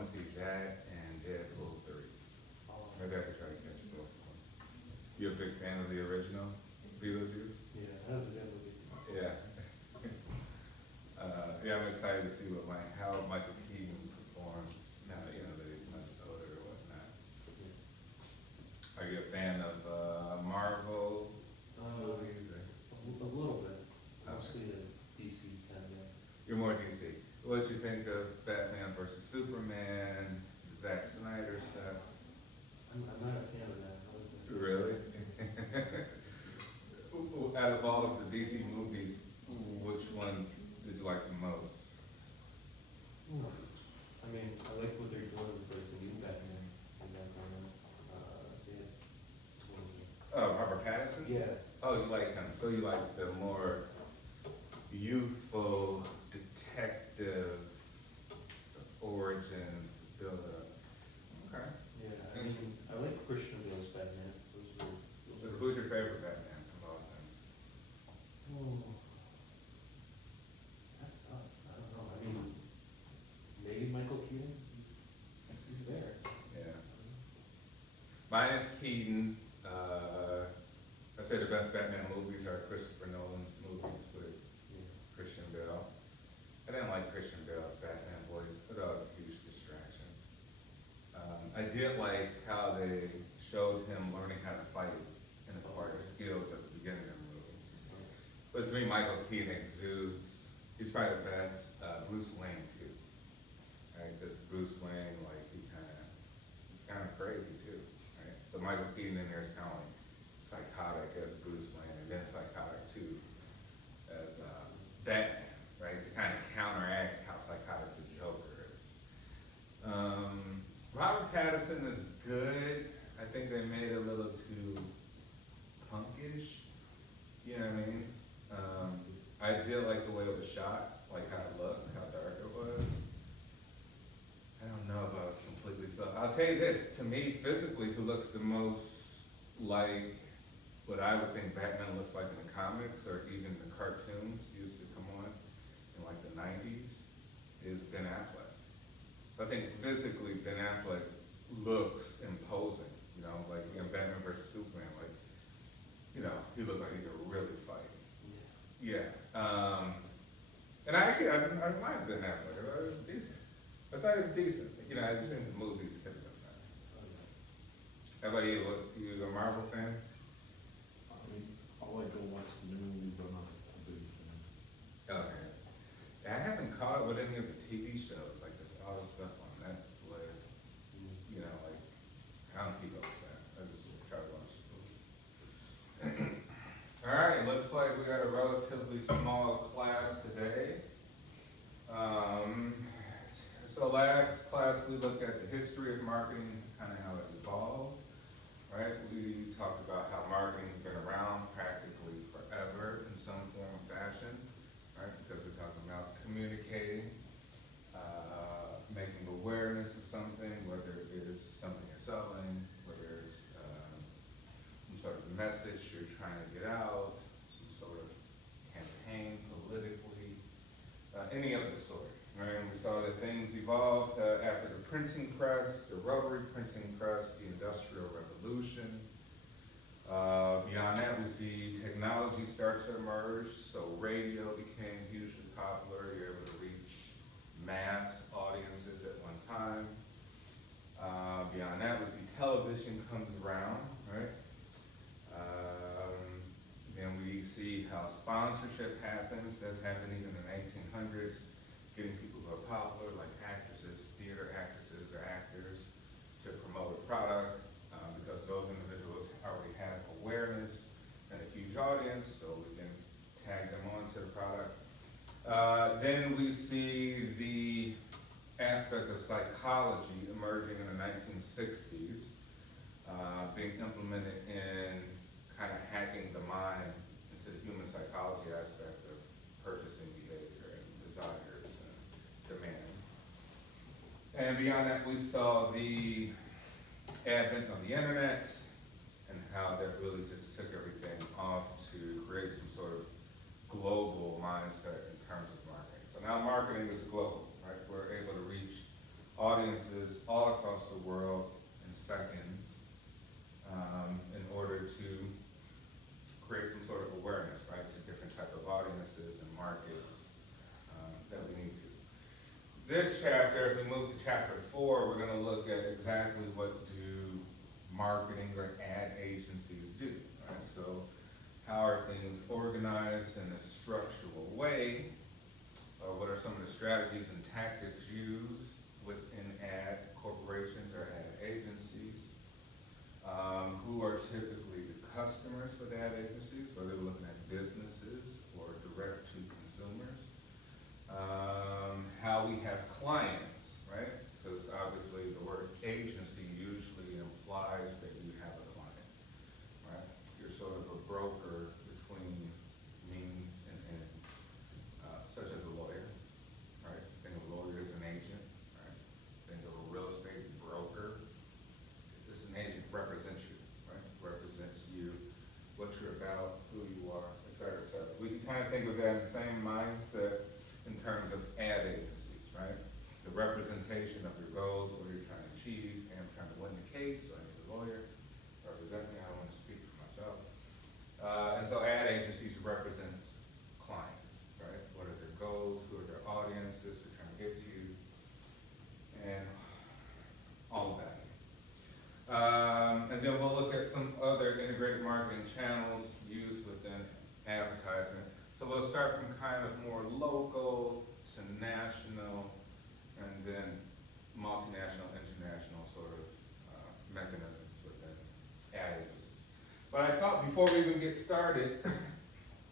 want to see that and Deadpool 3. Maybe I could try to catch both of them. You a big fan of the original Beetlejuice? Yeah, that was a good movie. Yeah. Yeah, I'm excited to see how Michael Keaton performs now, that he's much older or whatnot. Yeah. Are you a fan of Marvel movies? A little bit, mostly the DC kind of guy. You're more DC. What did you think of Batman versus Superman, Zack Snyder stuff? I'm not a fan of that. I wasn't a fan. Really? Out of all of the DC movies, which ones did you like the most? I mean, I like what they're doing with like the new Batman and that kind of, Oh, Robert Pattinson? yeah. Oh, you like him. So you like the more youthful detective origins build up. Okay. Yeah, I mean, I like Christian Bale's Batman. Who's your favorite Batman of all time? Oh, that's tough. I don't know. I mean, maybe Michael Keaton. He's there. Yeah. Mine is Keaton. I'd say the best Batman movies are Christopher Nolan's movies with Yeah. Christian Bale. I didn't like Christian Bale's Batman voice. I thought it was a huge distraction. I did like how they showed him learning how to fight and acquire skills at the beginning of the movie. But to me, Michael Keaton exudes, he's probably the best Bruce Wayne too. Right? This Bruce Wayne, like he's kind of crazy too. Right? So Michael Keaton in there is kind of like psychotic as Bruce Wayne, and then psychotic too as Batman, right? To kind of counteract how psychotic the Joker is. Robert Pattinson is good. I think they made it a little too punkish. You know what I mean? I did like the way it was shot, like how it looked, how dark it was. I don't know if I was completely so. I'll tell you this: to me, physically, who looks the most like what I would think Batman looks like in the comics or even the cartoons used to come on in like the 90s is Ben Affleck. I think physically Ben Affleck looks imposing, like Batman versus Superman, like, he looked like he could really fight. Yeah. Yeah. And I liked Ben Affleck. I thought it was decent. I thought it was decent. I just think the movies could have been better. Oh, yeah. How about you? You a Marvel fan? I mean, I like to watch the new movies, but I'm not a big fan. Okay. Yeah, I haven't caught up with any of the TV shows, like this other stuff on Netflix. Like, I don't keep up with that. I just try to watch the movies. All right, looks like we got a relatively small class today. So last class we looked at the history of marketing, kind of how it evolved, right? We talked about how marketing's been around practically forever in some form or fashion, right? Because we're talking about communicating, making awareness of something, whether it is something you're selling, whether it's some sort of message you're trying to get out, some sort of campaign politically, any of the sort. Right? We saw that things evolved after the printing press, the rotary printing press, the Industrial Revolution. Beyond that, we see technology start to emerge. So radio became hugely popular. You're able to reach mass audiences at one time. Beyond that, we see television comes around, right? Then we see how sponsorship happens. That's happened even in the 1800s. Getting people who are popular, like actresses, theater actresses or actors, to promote a product because those individuals already have awareness and a huge audience, so we can tag them onto the product. Then we see the aspect of psychology emerging in the 1960s, being implemented in kind of hacking the mind into the human psychology aspect of purchasing behavior and desires and demand. And beyond that, we saw the advent of the internet and how that really just took everything off to create some sort of global mindset in terms of marketing. So now marketing is global, right? We're able to reach audiences all across the world in seconds, in order to create some sort of awareness, right, to different type of audiences and markets, that we need to. This chapter, as we move to chapter 4, we're gonna look at exactly what do marketing or ad agencies do, right? So how are things organized in a structural way? What are some of the strategies and tactics used within ad corporations or ad agencies? Who are typically the customers with ad agencies, whether we're looking at businesses or direct to consumers? How we have clients, right? Because obviously the word agency usually implies that you have a client, right? You're sort of a broker between means and end, such as a lawyer, right? Think of a lawyer as an agent, right? Think of a real estate broker. This an agent represents you, right? Represents you, what you're about, who you are, et cetera, et cetera. We can kind of think of that in the same mindset in terms of ad agencies, right? It's a representation of your goals, what you're trying to achieve. Hey, I'm trying to win the case, so I need a lawyer, represent me, I don't want to speak for myself. And so ad agencies represents clients, right? What are their goals, who are their audiences they're trying to get to, and all of that. And then we'll look at some other integrated marketing channels used within advertising. So we'll start from kind of more local to national, and then multinational, international sort of mechanisms within ad agencies. But I thought before we even get started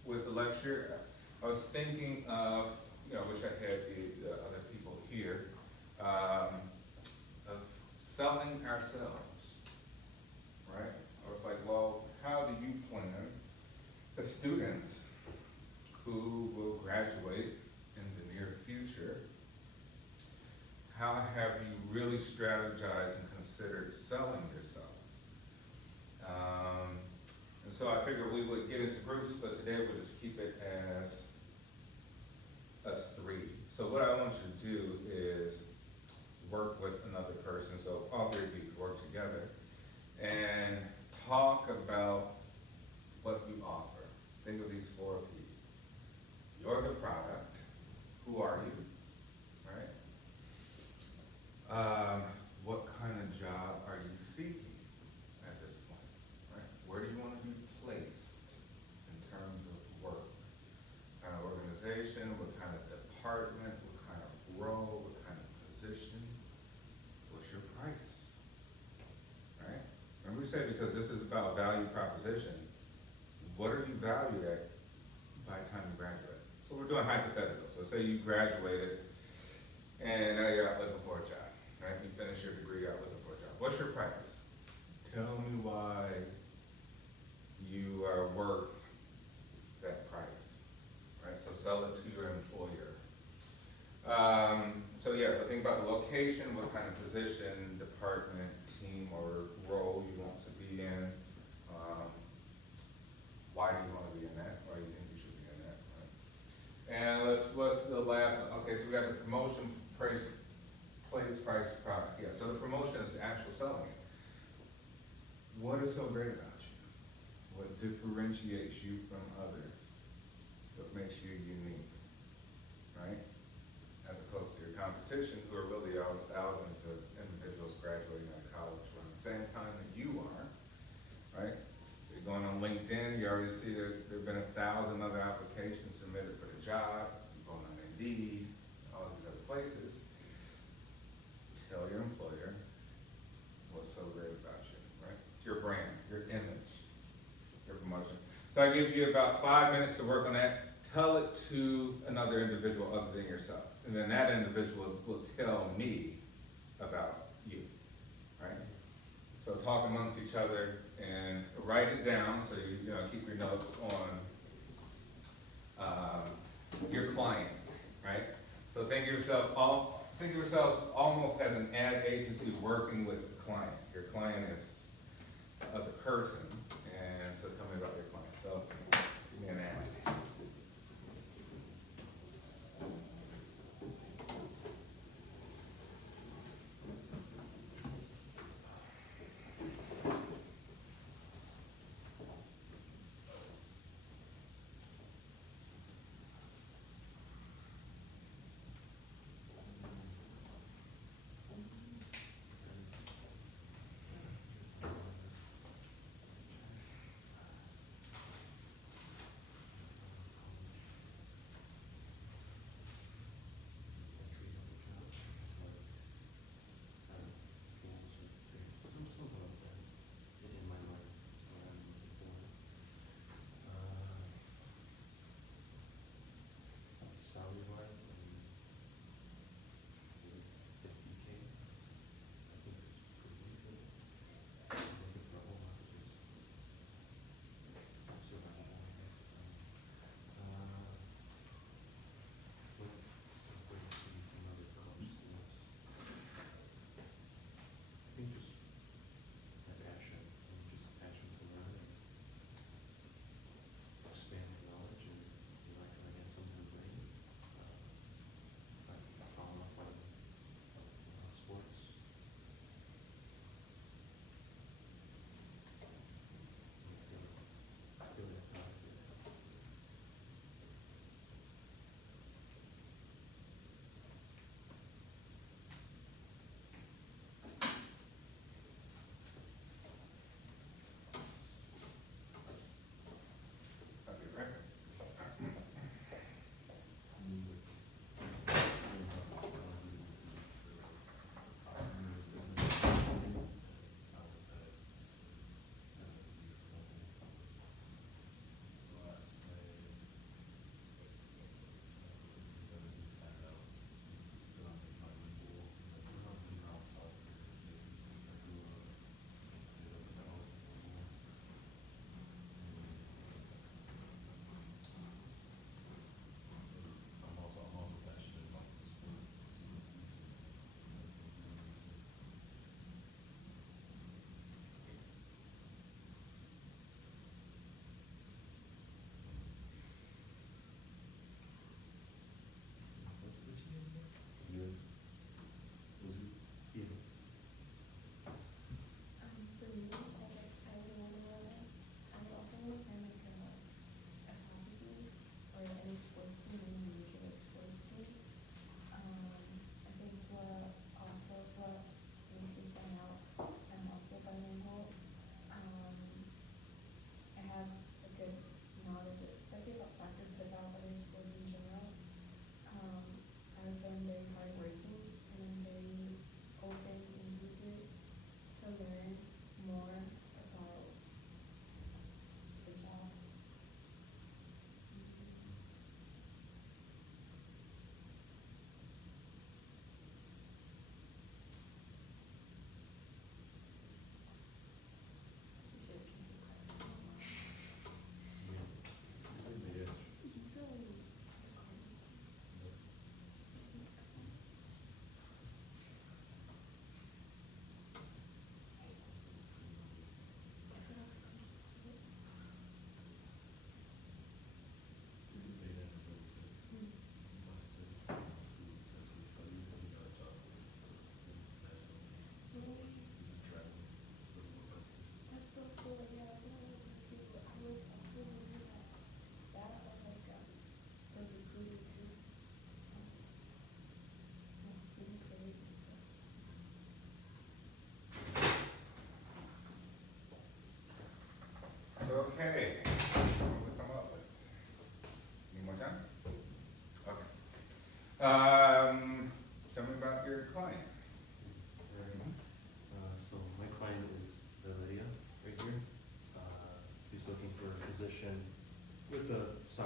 with the lecture, I was thinking of, wish I had the other people here, of selling ourselves, right? I was like, well, how do you plan the students who will graduate in the near future? How have you really strategized and considered selling yourself? And so I figured we would get into groups, but today we'll just keep it as us three. So what I want you to do is work with another person, so all three of you work together, and talk about what you offer. Think of these 4 P's. You're the product. Who are you? Right? What kind of job are you seeking at this point? Right? Where do you want to be placed in terms of work? What kind of organization? What kind of department? What kind of role? What kind of position? What's your price? Right? Remember we said, because this is about value proposition, what are you valued at by the time you graduate? So we're doing hypotheticals. So say you graduated and now you're out looking for a job, right? You finish your degree, you're out looking for a job. What's your price? Tell me why you are worth that price, right? So sell it to your employer. So think about the location, what kind of position, department, team, or role you want to be in. Why do you want to be in that? Why do you think you should be in that, right? And what's the last one? Okay, so we got the promotion, place, price, product. Yeah, so the promotion is the actual selling it. What is so great about you? What differentiates you from others? What makes you unique, right? As opposed to your competition, who are really all the thousands of individuals graduating out of college around the same time that you are, right? So you're going on LinkedIn, you already see there have been 1,000 other applications submitted for the job. You're going on Indeed, all these other places. Tell your employer what's so great about you, right? Your brand, your image, your promotion. So I give you about 5 minutes to work on that. Tell it to another individual other than yourself. And then that individual will tell me about you, right? So talk amongst each other and write it down so you keep your notes on your client, right? So think of yourself almost as an ad agency working with the client. Your client is the person, and so tell me about your client. So give me an ad.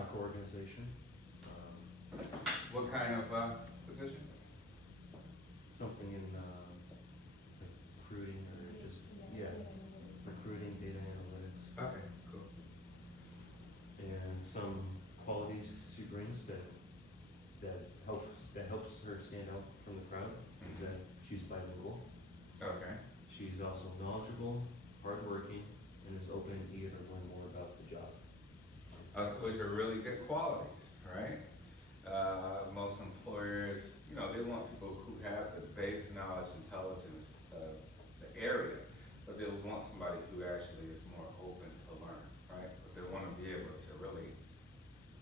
soccer organization. What kind of, position? Something in, like recruiting or just, yeah, recruiting, data analytics. Okay, cool. And some qualities she brings that helps her stand out from the crowd is that she's bilingual. Okay. She's also knowledgeable, hardworking, and is open and eager to learn more about the job. Which are really good qualities, right? Most employers, you know, they want people who have the base knowledge, intelligence of the area, but they want somebody who actually is more open to learn, right? Because they want to be able to really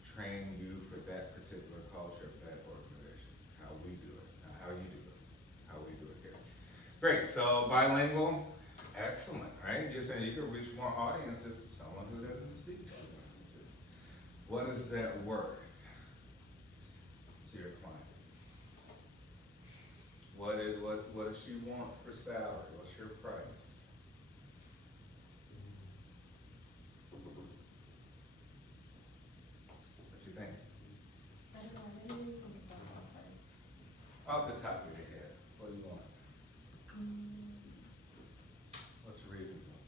train you for that particular culture of that organization, how we do it, not how you do it, how we do it here. Great, so bilingual, excellent, right? You're saying you can reach more audiences than someone who doesn't speak two languages. What is that worth to your client? What does she want for salary? What's your price? What you think? I don't know, I didn't really think about that part. Off the top of your head, what do you want? What's reasonable?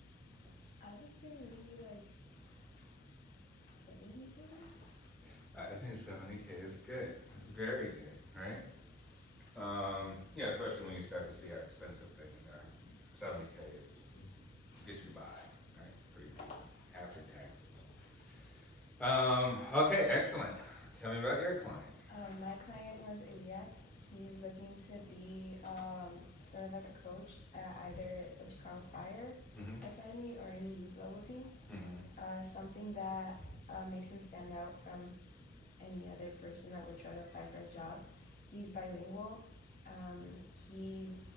I would say maybe like 70K. I think 70K is good, very good, right? Yeah, especially when you start to see how expensive things are. 70K is get you by, right? Pretty after taxes. Okay, excellent. Tell me about your client. My client was Elias. He's looking to be sort of like a coach at either the Chicago Fire Mm-hmm. Academy or any youth level team. Mm-hmm. Something that makes him stand out from any other person that would try to apply for a job. He's bilingual. He's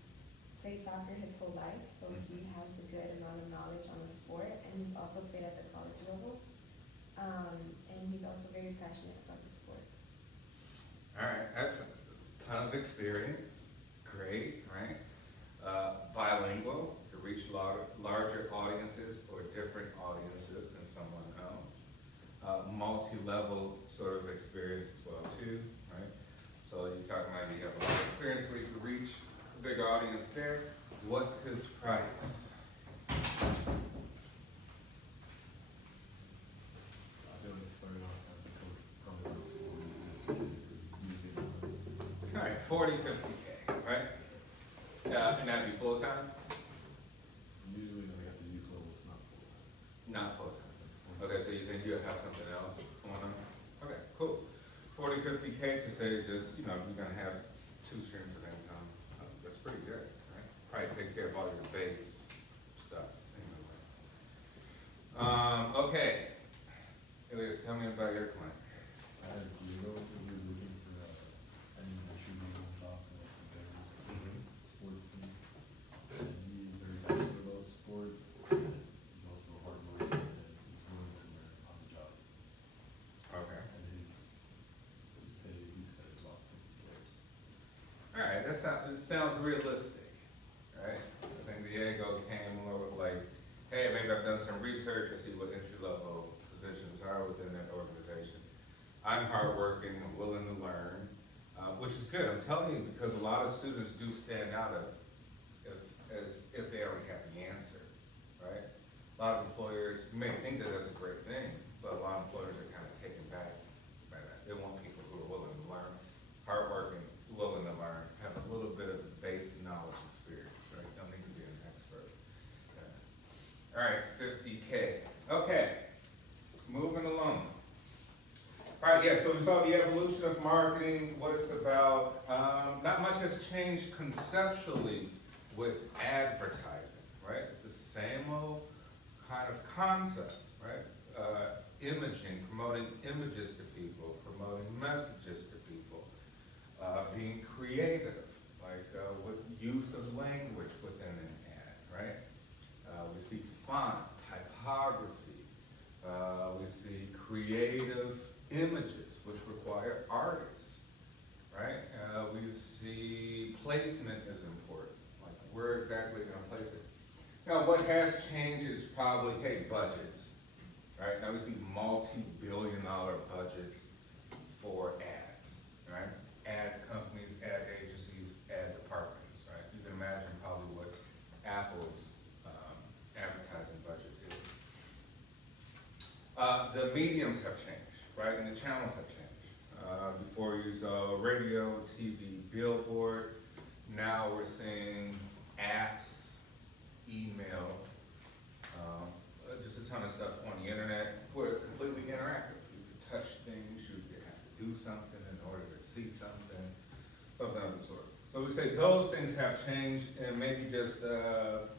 played soccer his whole life, so he has a good amount of knowledge on the sport, and he's also played at the college level. And he's also very passionate about the sport. All right, that's a ton of experience. Great, right? Bilingual, to reach larger audiences or different audiences than someone else. Multi-level sort of experience as well too, right? So you're talking about you have a lot of experience where you can reach a big audience there. What's his price? I feel like starting off as a coach, probably All right, 40, 50K, right? And that'd be full-time? usually when I got the youth level, it's not full time. Not full-time. Okay, so you think you'll have something else going on? Okay, cool. 40, 50K to say just, you know, you're gonna have 2 streams of income. That's pretty good, right? Probably take care of all your base stuff anyway. Okay. Elias, tell me about your client. I had Diego who was looking for any shooting off of like the Bears sports team. And he's very passionate about sports. He's also hardworking and he's willing to learn on the job. Okay. And his pay, he's got about 50K. All right, it sounds realistic, right? I think Diego came more with like, hey, maybe I've done some research, I see what entry-level positions are within that organization. I'm hardworking, I'm willing to learn, which is good, I'm telling you, because a lot of students do stand out as if they already have the answer, right? A lot of employers, you may think that that's a great thing, but a lot of employers are kind of taken back by that. They want people who are willing to learn, hardworking, willing to learn, have a little bit of base knowledge experience, right? Don't need to be an expert. Yeah. All right, 50K. Okay, moving along. All right, yeah, so we saw the evolution of marketing, what it's about. Not much has changed conceptually with advertising, right? It's the same old kind of concept, right? Imaging, promoting images to people, promoting messages to people, being creative, like with use of language within an ad, right? We see font, typography, we see creative images, which require artists, right? We see placement is important, like where exactly you're gonna place it. Now, what has changed is probably, hey, budgets. right? Now we see multi-billion-dollar budgets for ads, right? Ad companies, ad agencies, ad departments, right? You can imagine probably what Apple's advertising budget is. The mediums have changed, right? And the channels have changed. Before you saw radio, TV, billboard. Now we're seeing apps, email, just a ton of stuff on the internet. We're completely interactive. You can touch things, you could have to do something in order to see something, something of the sort. So we say those things have changed, and maybe just the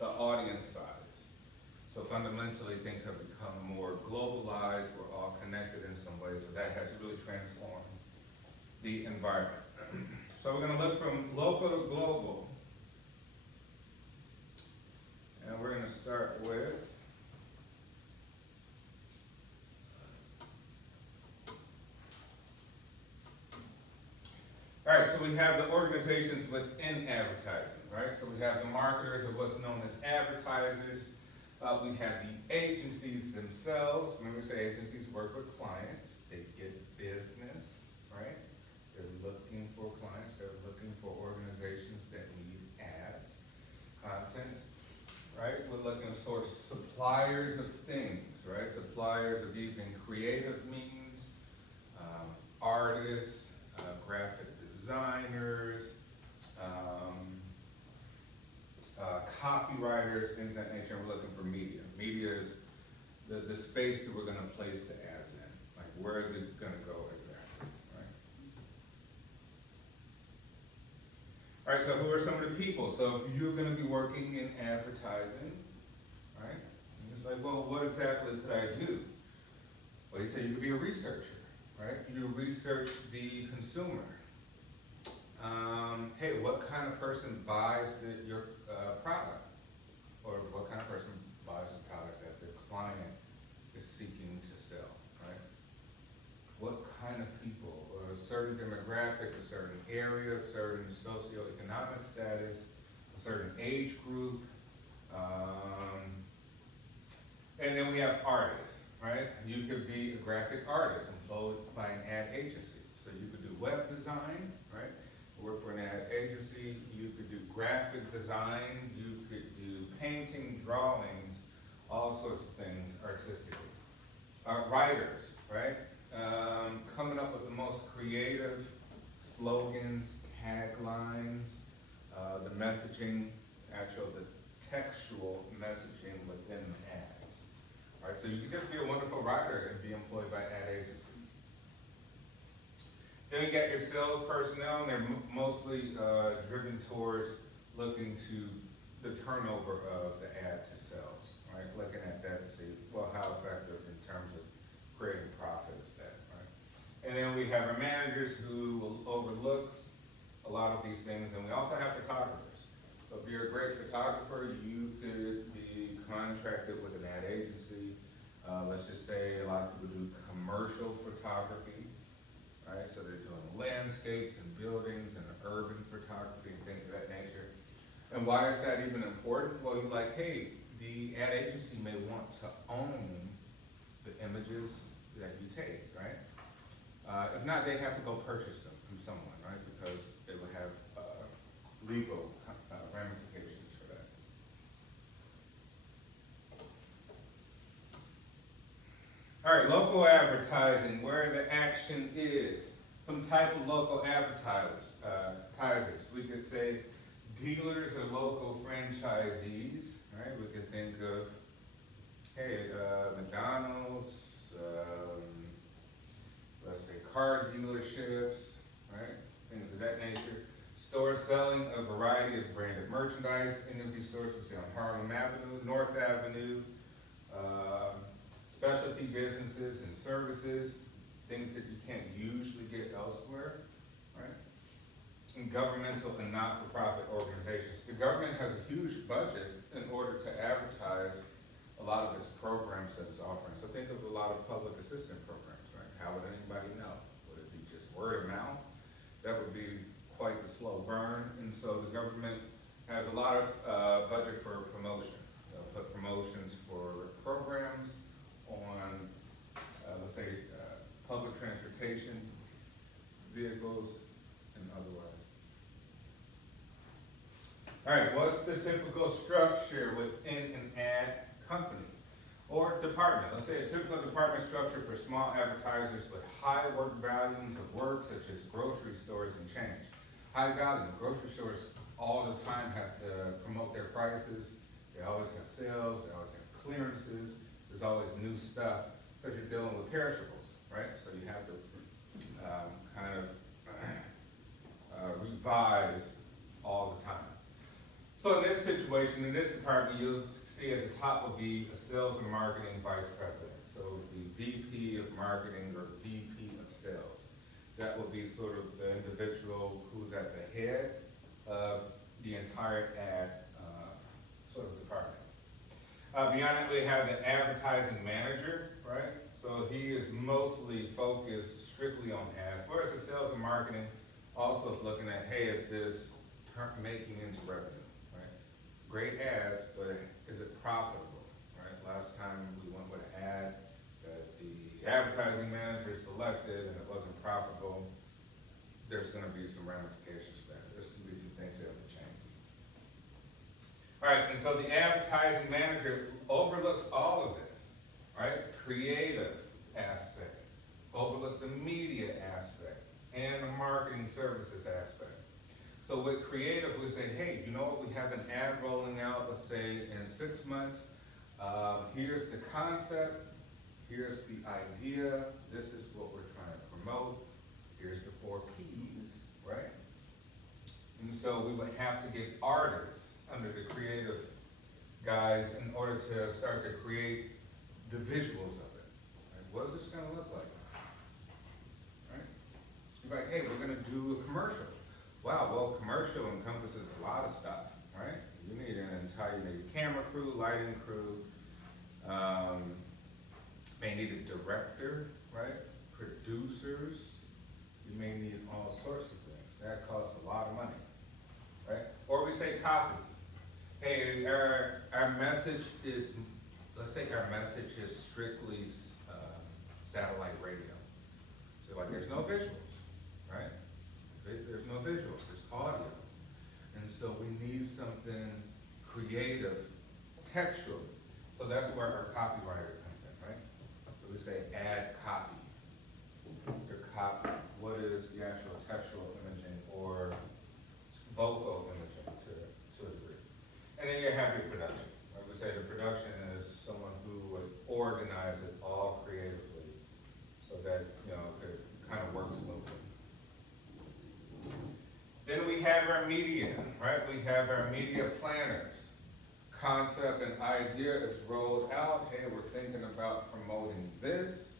audience size. So fundamentally, things have become more globalized. We're all connected in some way, so that has really transformed the environment. So we're gonna look from local to global. And we're gonna start with all right, so we have the organizations within advertising, right? So we have the marketers, or what's known as advertisers. We have the agencies themselves. Remember, say agencies work with clients. They get business, right? They're looking for clients. They're looking for organizations that need ads, content, right? We're looking at sort of suppliers of things, right? Suppliers of even creative means, artists, graphic designers, copywriters, things of that nature. We're looking for media. Media is the space that we're gonna place the ads in. Like, where is it gonna go exactly, right? All right, so who are some of the people? So if you're gonna be working in advertising, right? And it's like, well, what exactly could I do? Well, you say you could be a researcher, right? You research the consumer. Hey, what kind of person buys your product? Or what kind of person buys the product that their client is seeking to sell, right? What kind of people, or a certain demographic, a certain area, a certain socioeconomic status, a certain age group, and then we have artists, right? You could be a graphic artist employed by an ad agency. So you could do web design, right? Work for an ad agency. You could do graphic design. You could do painting, drawings, all sorts of things artistically. Writers, right? Coming up with the most creative slogans, taglines, the messaging, the textual messaging within the ads. All right, so you can just be a wonderful writer and be employed by ad agencies. Then you got your sales personnel, and they're mostly driven towards looking to the turnover of the ad to sales, right? Looking at that to see, well, how effective in terms of creating profit is that, right? And then we have our managers who overlooks a lot of these things, and we also have photographers. So if you're a great photographer, you could be contracted with an ad agency. Let's just say a lot of people do commercial photography, right? So they're doing landscapes and buildings and urban photography and things of that nature. And why is that even important? Well, you're like, hey, the ad agency may want to own the images that you take, right? If not, they have to go purchase them from someone, right? Because they would have legal ramifications for that. All right, local advertising, where the action is. Some type of local advertisers. We could say dealers or local franchisees, right? We could think of, hey, McDonald's, let's say car dealerships, right? Things of that nature. Stores selling a variety of branded merchandise. Any of these stores we see on Harlem Avenue, North Avenue, specialty businesses and services, things that you can't usually get elsewhere, right? And governmental and not-for-profit organizations. The government has a huge budget in order to advertise a lot of its programs that it's offering. So think of a lot of public assistance programs, right? How would anybody know? Would it be just word of mouth? That would be quite the slow burn. And so the government has a lot of budget for promotion. They'll put promotions for programs on transportation, vehicles, and otherwise. All right, what's the typical structure within an ad company or department? Let's say a typical department structure for small advertisers with high work volumes of work, such as grocery stores and chains. High volume, grocery stores all the time have to promote their prices. They always have sales, they always have clearances, there's always new stuff, because you're dealing with perishables, right? So you have to kind of revise all the time. So in this situation, in this department, you'll see at the top will be a sales and marketing vice president. So it would be VP of marketing or VP of sales. That will be sort of the individual who's at the head of the entire ad sort of department. Beyond it, we have the advertising manager, right? So he is mostly focused strictly on ads, whereas the sales and marketing also is looking at, hey, is this making into revenue, right? Great ads, but is it profitable, right? Last time we went with an ad that the advertising manager selected and it wasn't profitable. There's gonna be some ramifications there. There's gonna be some things that have to change. All right, and so the advertising manager overlooks all of this, right? Creative aspect, overlook the media aspect, and the marketing services aspect. So with creative, we say, hey, you know what, we have an ad rolling out, let's say in 6 months. Here's the concept, here's the idea, this is what we're trying to promote, here's the 4 Ps, right? And so we would have to get artists under the creative guys in order to start to create the visuals of it. Right? What's this gonna look like? Right? You're like, hey, we're gonna do a commercial. Wow, well, commercial encompasses a lot of stuff, right? You need an entire, you need a camera crew, lighting crew, may need a director, right? Producers, you may need all sorts of things. That costs a lot of money, right? Or we say copy. Hey, our message is, let's say our message is strictly satellite radio. So like there's no visuals, right? There's no visuals, there's audio. And so we need something creative, textual. So that's where our copywriter comes in, right? So we say add copy. Your copy, what is the actual textual imaging or vocal imaging to a degree? And then you have your production. Like we say, the production is someone who would organize it all creatively so that, you know, it kind of works smoothly. Then we have our media, right? We have our media planners. Concept and idea is rolled out. Hey, we're thinking about promoting this.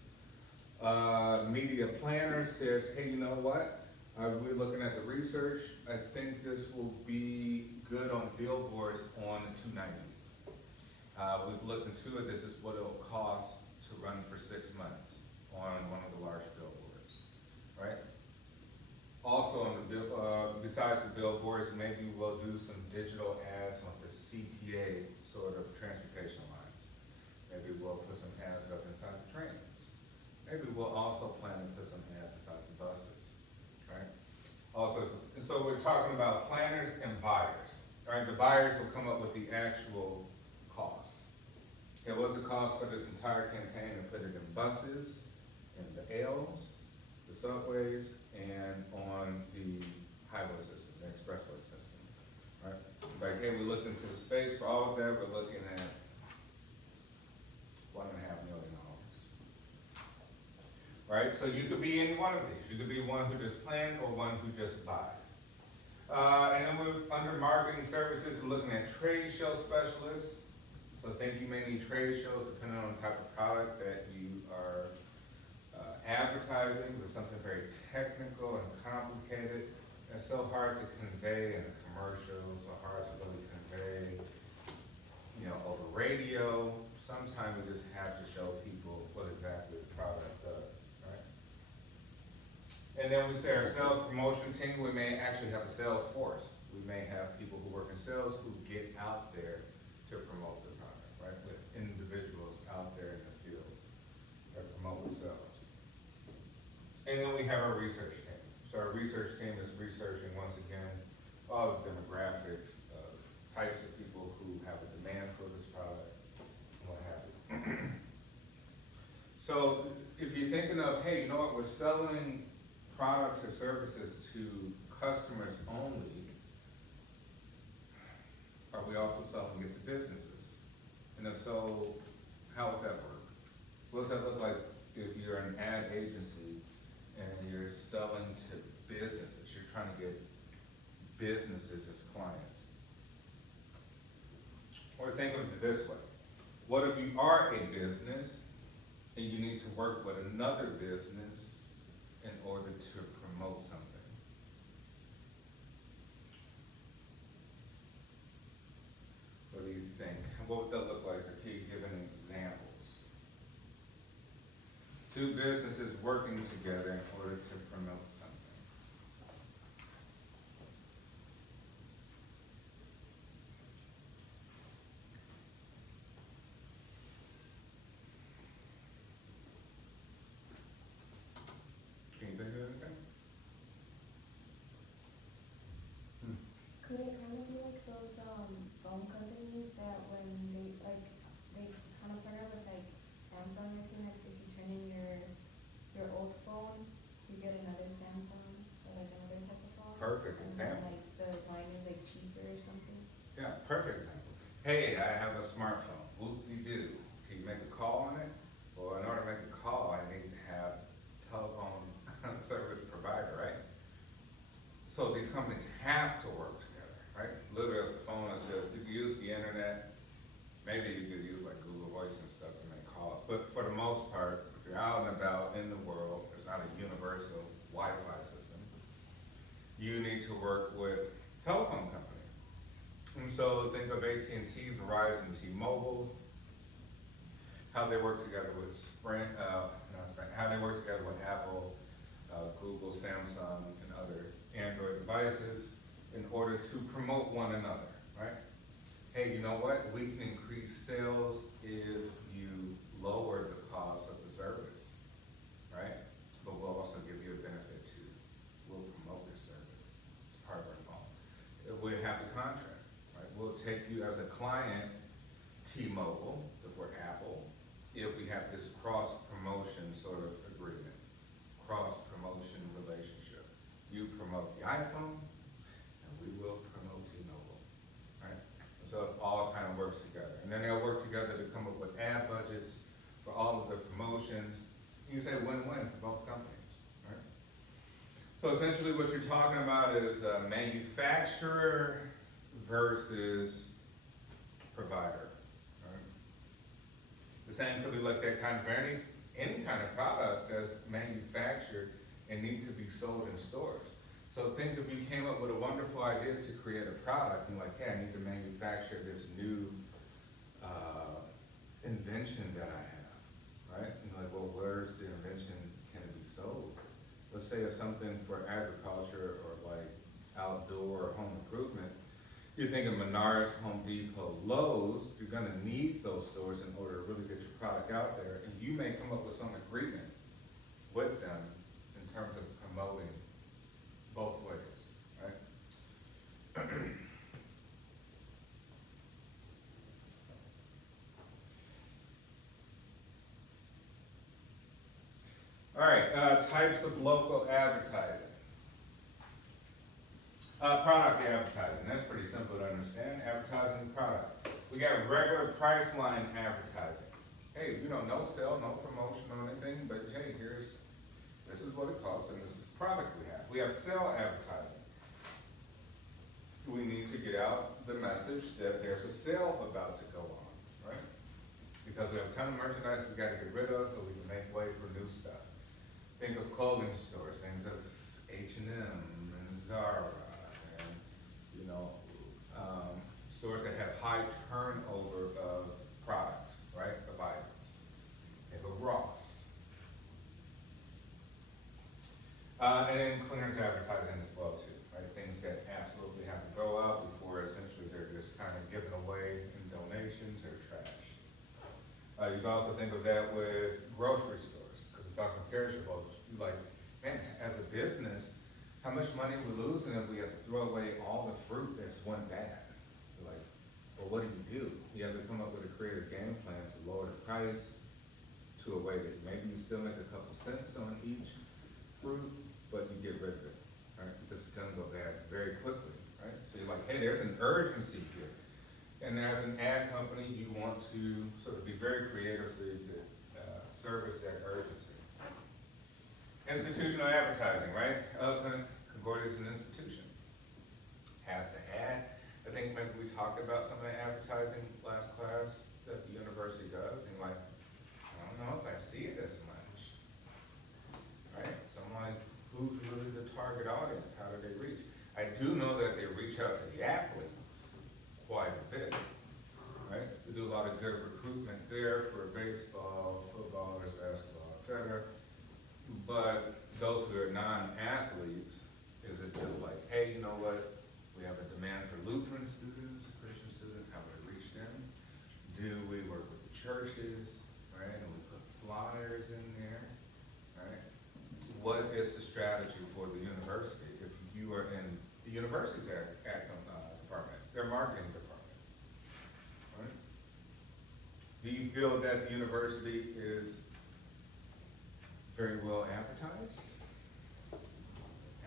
Media planner says, hey, you know what? We're looking at the research. I think this will be good on billboards on 290. We've looked into it. This is what it'll cost to run for 6 months on one of the large billboards, right? Also, on the besides the billboards, maybe we'll do some digital ads on the CTA sort of transportation lines. Maybe we'll put some ads up inside the trains. Maybe we'll also plan to put some ads inside the buses, right? Also, and so we're talking about planners and buyers, right? The buyers will come up with the actual costs. Okay, what's the cost for this entire campaign to put it in buses, in the L's, the subways, and on the highway system, the expressway system, right? Like, hey, we looked into the space for all of that, we're looking at $1.5 million. Right, so you could be any one of these. You could be one who just plans or one who just buys. And then we're under marketing services, we're looking at trade show specialists. So I think you may need trade shows depending on the type of product that you are advertising. There's something very technical and complicated. It's so hard to convey in a commercial, so hard to really convey, you know, over radio. Sometimes we just have to show people what exactly the product does, right? And then we say our sales promotion team, we may actually have a sales force. We may have people who work in sales who get out there to promote the product, right? With individuals out there in the field that promote the sales. And then we have our research team. So our research team is researching, once again, all the demographics of types of people who have a demand for this product, and what have you. So if you're thinking of, hey, you know what, we're selling products or services to customers only, are we also selling it to businesses? And if so, how would that work? What does that look like if you're an ad agency and you're selling to businesses? You're trying to get businesses as clients. Or think of it this way. What if you are a business and you need to work with another business in order to promote something? What do you think? What would that look like? Or can you give any examples? Two businesses working together in order to promote something. Can you think of anything? Could it kind of be like those, phone companies that when they, like, they kind of partner with like Samsung or something, like if you turn in your old phone, you get another Samsung or like another type of phone? Perfect And then example. like the line is like cheaper or something? Yeah, perfect example. Hey, I have a smartphone. Whoop-de-doo. Can you make a call on it? Well, in order to make a call, I need to have telephone service provider, right? So these companies have to work together, right? Literally, as the phone is just, you can use the internet, maybe you could use like Google Voice and stuff to make calls, but for the most part, if you're out and about in the world, there's not a universal Wi-Fi system. You need to work with telephone company. And so think of AT&T, Verizon, T-Mobile, how they work together with Sprint, how they work together with Apple, Google, Samsung, and other Android devices in order to promote one another, right? Hey, you know what? We can increase sales if you lower the cost of the service, right? But we'll also give you a benefit too. We'll promote your service. It's part of our phone. We have the contract, right? We'll take you as a client, T-Mobile, if we're Apple, if we have this cross-promotion sort of agreement, cross-promotion relationship. You promote the iPhone, and we will promote T-Mobile, right? So it all kind of works together. And then they'll work together to come up with ad budgets for all of the promotions. You say win-win for both companies, right? So essentially what you're talking about is manufacturer versus provider, right? The same could be like that kind of for any kind of product that's manufactured and need to be sold in stores. So think if you came up with a wonderful idea to create a product and like, hey, I need to manufacture this new invention that I have, right? And like, well, where's the invention? Can it be sold? Let's say it's something for agriculture or like outdoor or home improvement. You're thinking Menards, Home Depot, Lowe's, you're gonna need those stores in order to really get your product out there. And you may come up with some agreement with them in terms of promoting both ways, right? All right, types of local advertising. Product advertising, that's pretty simple to understand. Advertising product. We got regular price line advertising. Hey, you know, no sale, no promotion or anything, but hey, this is what it costs and this is the product we have. We have sale advertising. We need to get out the message that there's a sale about to go on, right? Because we have a ton of merchandise we gotta get rid of so we can make way for new stuff. Think of clothing stores, things of H&M and Zara, and you know, stores that have high turnover of products, right, of items. Think of Ross. And then clearance advertising as well too, right? Things that absolutely have to go out before essentially they're just kind of given away in donations or trash. You can also think of that with grocery stores, because we're talking perishables. You're like, man, much money we're losing if we have to throw away all the fruit that's went bad? Like, well, what do? You have to come up with a creative game plan to lower the price to a way that maybe you still make a couple cents on each fruit, but you get rid of it, right? Because it's gonna go bad very quickly, right? So you're like, hey, there's an urgency here. And as an ad company, you want to sort of be very creative so you can service that urgency. Institutional advertising, right? Concordia is an institution. Has to add. I think maybe we talked about some of the advertising last class that the university does, and like, I don't know if I see it as much. Right? So I'm like, who's really the target audience? How do they reach? I do know that they reach out to the athletes quite a bit, right? We do a lot of good recruitment there for baseball, footballers, basketball, etc. But those who are non-athletes, is it just like, hey, you know what? We have a demand for Lutheran students, Christian students, how do we reach them? Do we work with the churches, right? And we put flyers in there, right? What is the strategy for the university? If you are in the university's department, their marketing department, right? Do you feel that the university is very well advertised?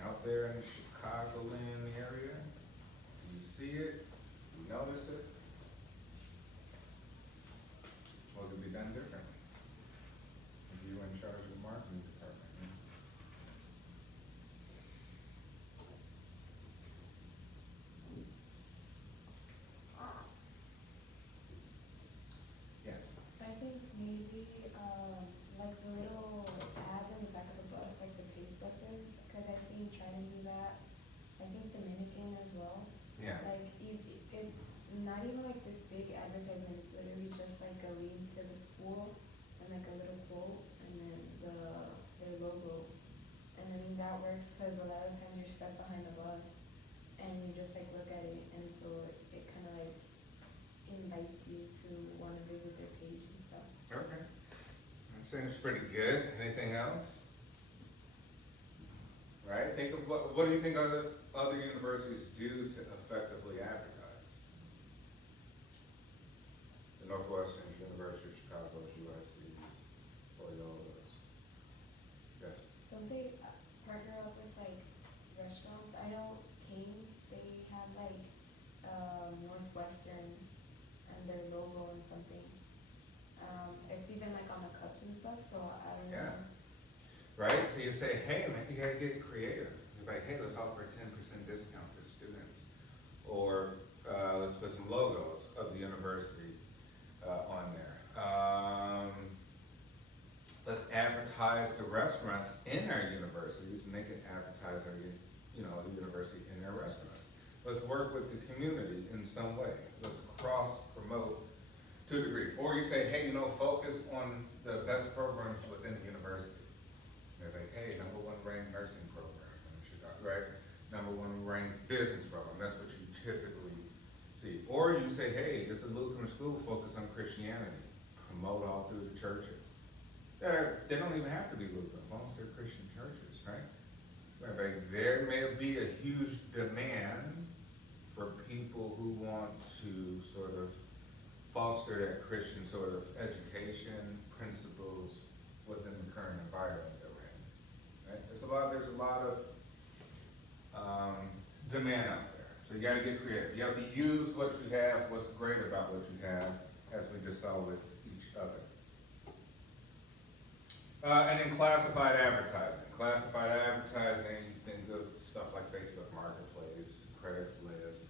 Out there in the Chicagoland area? Do you see it? Do you notice it? What could be done differently? If you were in charge of the marketing department. Yes. I think maybe, like the little ads on the back of the bus, like the pace buses, cause I've seen trying to do that. I think Dominican as well. Yeah. Like, it's not even like this big advertisement, it's literally just like a link to the school and like a little quote and then their logo. And I mean, that works cause a lot of times you're stuck behind the bus and you just like look at it and so it kinda like invites you to wanna visit their page and stuff. Okay. That seems pretty good. Anything else? Right? Think of what do you think other universities do to effectively advertise? The Northwestern University of Chicago's, USC's, Loyola's. Yes. Don't they partner up with like restaurants? I know Cane's, they have like, Northwestern and their logo and something. It's even like on the cups and stuff, so I don't know. Yeah. Right? So you say, hey, man, you gotta get creative. You're like, hey, let's offer a 10% discount for students. Or let's put some logos of the university on there. Let's advertise the restaurants in our universities and they can advertise our, the university in their restaurants. Let's work with the community in some way. Let's cross-promote to a degree. Or you say, hey, focus on the best programs within the university. They're like, hey, #1 ranked nursing program in Chicago, right? #1 ranked business program. That's what you typically see. Or you say, hey, it's a Lutheran school focused on Christianity. Promote all through the churches. They don't even have to be Lutheran, as long as they're Christian churches, right? Like, there may be a huge demand for people who want to sort of foster that Christian sort of education principles within the current environment that we're in. Right? There's a lot of demand out there. So you gotta get creative. You have to use what you have, what's great about what you have, as we just saw with each other. And then classified advertising. Classified advertising, think of stuff like Facebook Marketplace, Craigslist,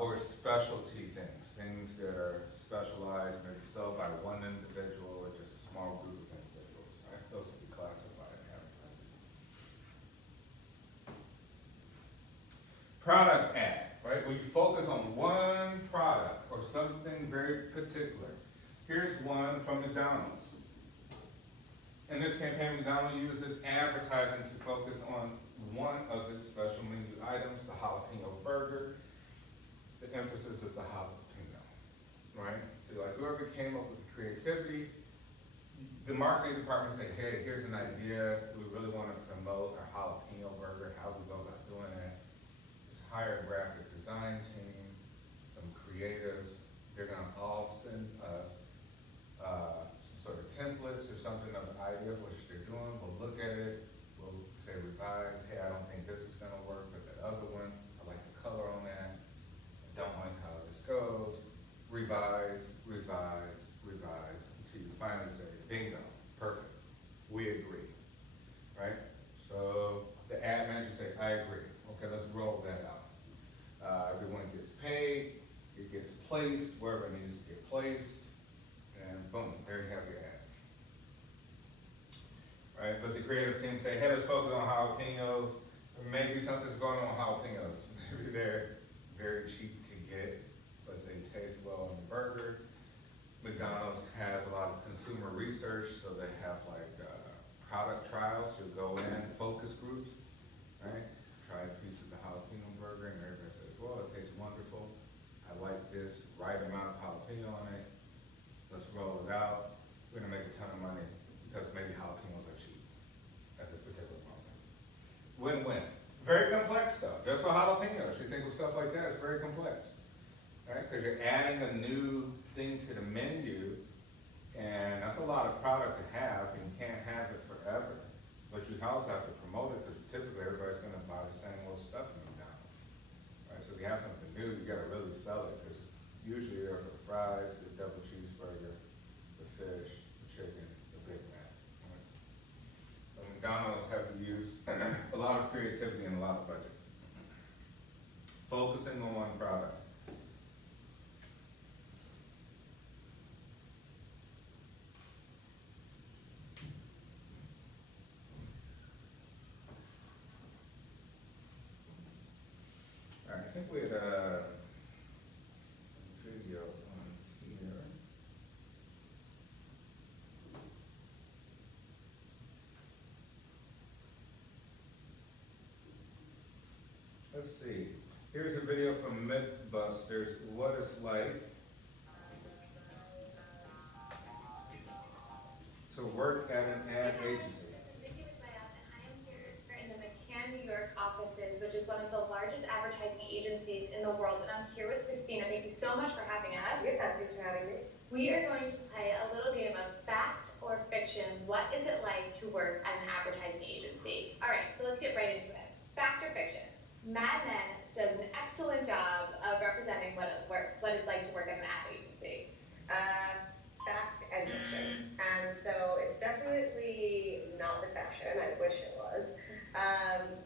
or specialty things that are specialized, maybe sold by one individual or just a small group of individuals, right? Those would be classified advertising. Product ad, right? Where you focus on one product or something very particular. Here's one from McDonald's. In this campaign, McDonald's uses advertising to focus on one of its special menu items, the jalapeno burger. The emphasis is the jalapeno, right? So like whoever came up with the creativity, the marketing department say, hey, here's an idea. We really want to promote our jalapeno burger. How do we go revise, revise, revise, until you finally say, bingo, perfect, we agree, right? So the ad manager say, I agree, okay, let's roll that out. Everyone gets paid, it gets placed wherever it needs to get placed, and boom, there you have your ad. Right, but the creative team say, hey, let's focus on jalapenos, maybe something's going on with jalapenos, maybe they're very cheap to get, but they taste well on the burger. McDonald's has a lot of consumer research, so they have like, product trials, you'll go in, focus groups, right? Try a piece of the jalapeno burger, and everybody says, well, it tastes wonderful, I like this, right amount of jalapeno on it, let's roll it out, we're gonna make a ton of money, because maybe jalapenos are cheap at this particular moment. Win-win. Very complex though, just for jalapenos, you think of stuff like that, it's very complex. Right, because you're adding a new thing to the menu, and that's a lot of product to have, and you can't have it forever. But you also have to promote it, because typically everybody's gonna buy the same old stuff from McDonald's. Right, so if you have something new, you gotta really sell it, because usually they're for the fries, the double cheeseburger, the fish, the chicken, the Big Mac. Right? So McDonald's have to use a lot of creativity and a lot of budget. Focusing on one product. All right, I think we had a video on here. Let's see, here's a video from Mythbusters, what it's like to work at an ad agency. This is Vicki McLeod, and I am here in the McCann, New York offices, which is one of the largest advertising agencies in the world. And I'm here with Christina. Thank you so much for having us. Yeah, thanks for having me. We are going to play a little game of fact or fiction. What is it like to work at an advertising agency? All right, so let's get right into it. Fact or fiction? Mad Men does an excellent job of representing what it's like to work at an ad agency. Fact and fiction. And so it's definitely not the fashion, I wish it was.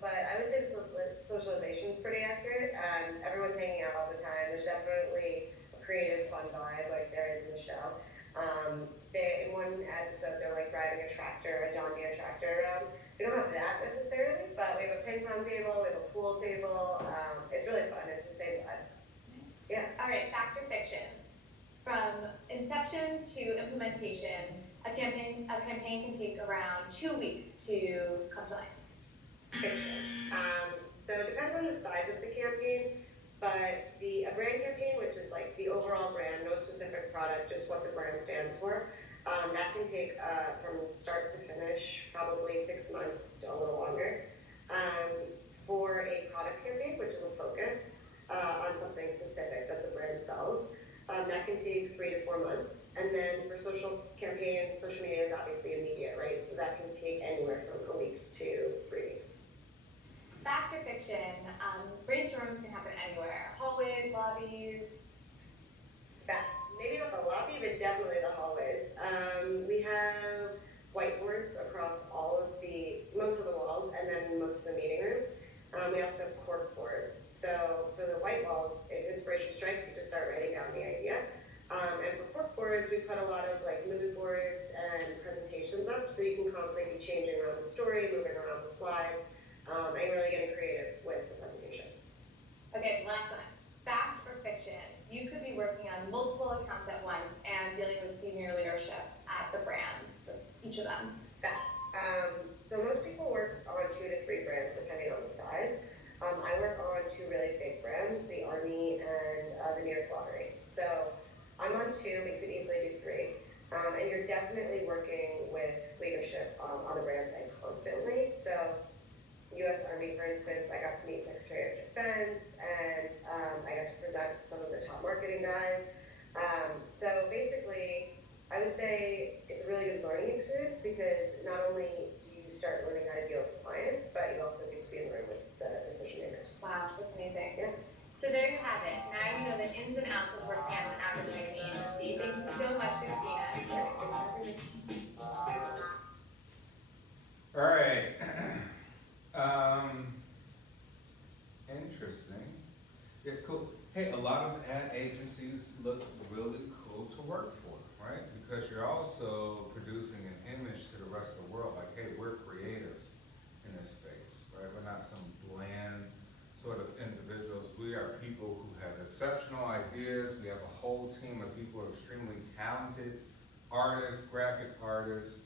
But I would say the socialization is pretty accurate. Everyone's hanging out all the time. There's definitely a creative, fun vibe like there is in the show. In one episode, they're like driving a tractor, a John Deere tractor around. We don't have that necessarily, but we have a ping pong table, we have a pool table. It's really fun. It's the same vibe. Yeah. All right, fact or fiction? From inception to implementation, a campaign can take around 2 weeks to come to life. Fiction. So it depends on the size of the campaign, but a brand campaign, which is like the overall brand, no specific product, just what the brand stands for, that can take from start to finish probably 6 months to a little longer. For a product campaign, which is a focus on something specific that the brand sells, that can take 3 to 4 months. And then for social campaigns, social media is obviously immediate, right? So that can take anywhere from a week to 3 weeks. Fact or fiction? Brainstorms can happen anywhere. Hallways, lobbies. Fact. Maybe not the lobby, but definitely the hallways. We have whiteboards across most of the walls, and then most of the meeting rooms. We also have cork boards. So for the white walls, if inspiration strikes, you just start writing down the idea. And for cork boards, we put a lot of like mood boards and presentations up, so you can constantly be changing around the story, moving around the slides, and really getting creative with the presentation. Okay, last one. Fact or fiction? You could be working on multiple accounts at once and dealing with senior leadership at the brands, each of them. Fact. So most people work on 2 to 3 brands depending on the size. I work on 2 really big brands, the Army and the New York Lottery. So I'm on 2, we could easily do 3. And you're definitely working with leadership on the brand side constantly. So US Army, for instance, I got to meet Secretary of Defense, and I got to present to some of the top marketing guys. So basically, I would say it's a really good learning experience, because not only do you start learning how to deal with clients, but you also get to be in the room with the decision makers. Wow, that's amazing. Yeah. So there you have it. Now you know the ins and outs of working as an advertising really cool to work for, right? Because you're also producing an image to the rest of the world, like, hey, we're creatives in this space, right? We're not some bland sort of individuals. We are people who have exceptional ideas. We have a whole team of people who are extremely talented, artists, graphic artists,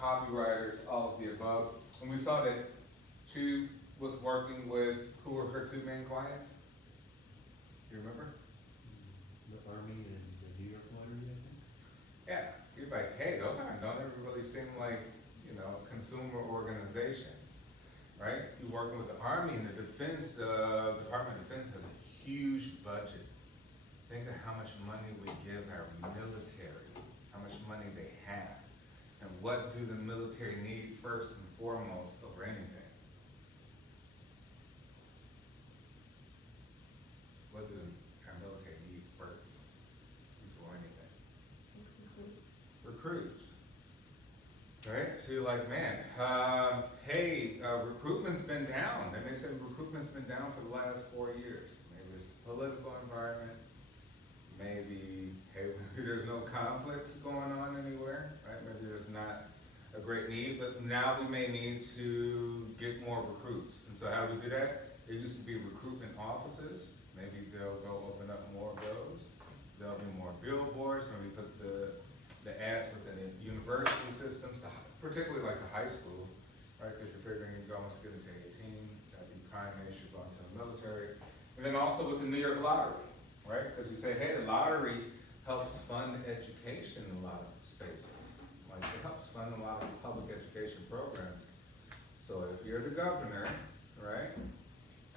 copywriters, all of the above. And we saw that she was working with, who were her two main clients? You remember? The Army and the New York Lottery, I think. Yeah, you're like, hey, those don't ever really seem like, consumer organizations, right? You're working with the Army and the Defense, the Department of Defense has a huge budget. Think of how much money we give our military, how much money they have, and what do the military need first and foremost over anything? What do our military need first before anything? Recruits. Right? So you're like, man, hey, recruitment's been down. And they said recruitment's been down for the last 4 years. Maybe it's the political environment. Maybe, hey, maybe there's no conflicts going on anywhere, right? Maybe there's not a great need, but now we may need to get more recruits. And so how do we do that? There used to be recruitment offices. Maybe they'll go open up more of those. There'll be more billboards, maybe put the ads within the university systems, particularly like the high school, right? Because you're figuring you're almost getting to 18, that'd be prime age, you're going to the military. And then also with the New York Lottery, right? Because you say, hey, the lottery helps fund education in a lot of spaces. Like it helps fund a lot of public education programs. So if you're the governor, right?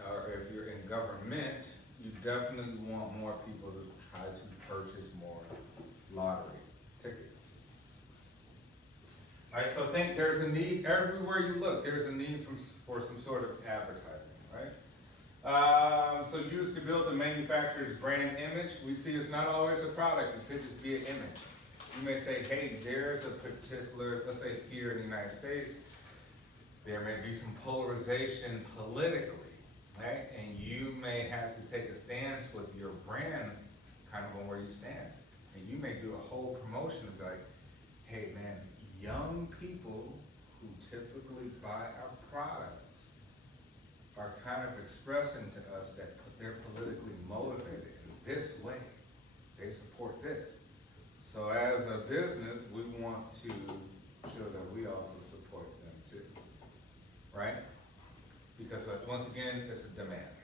Or if you're in government, you definitely want more people to try to purchase more lottery tickets. All right, so think there's a need everywhere you look. There's a need for some sort of advertising, right? So used to build the manufacturer's brand image. We see it's not always a product. It could just be an image. You may say, hey, there's a particular, let's say here in the United States, there may be some polarization politically, right? And you may have to take a stance with your brand kind of on where you stand. And you may do a whole promotion of like, hey man, young people who typically buy our products are kind of expressing to us that they're politically motivated in this way. They support this. So as a business, we want to show that we also support them too, right? Because once again, it's a demand.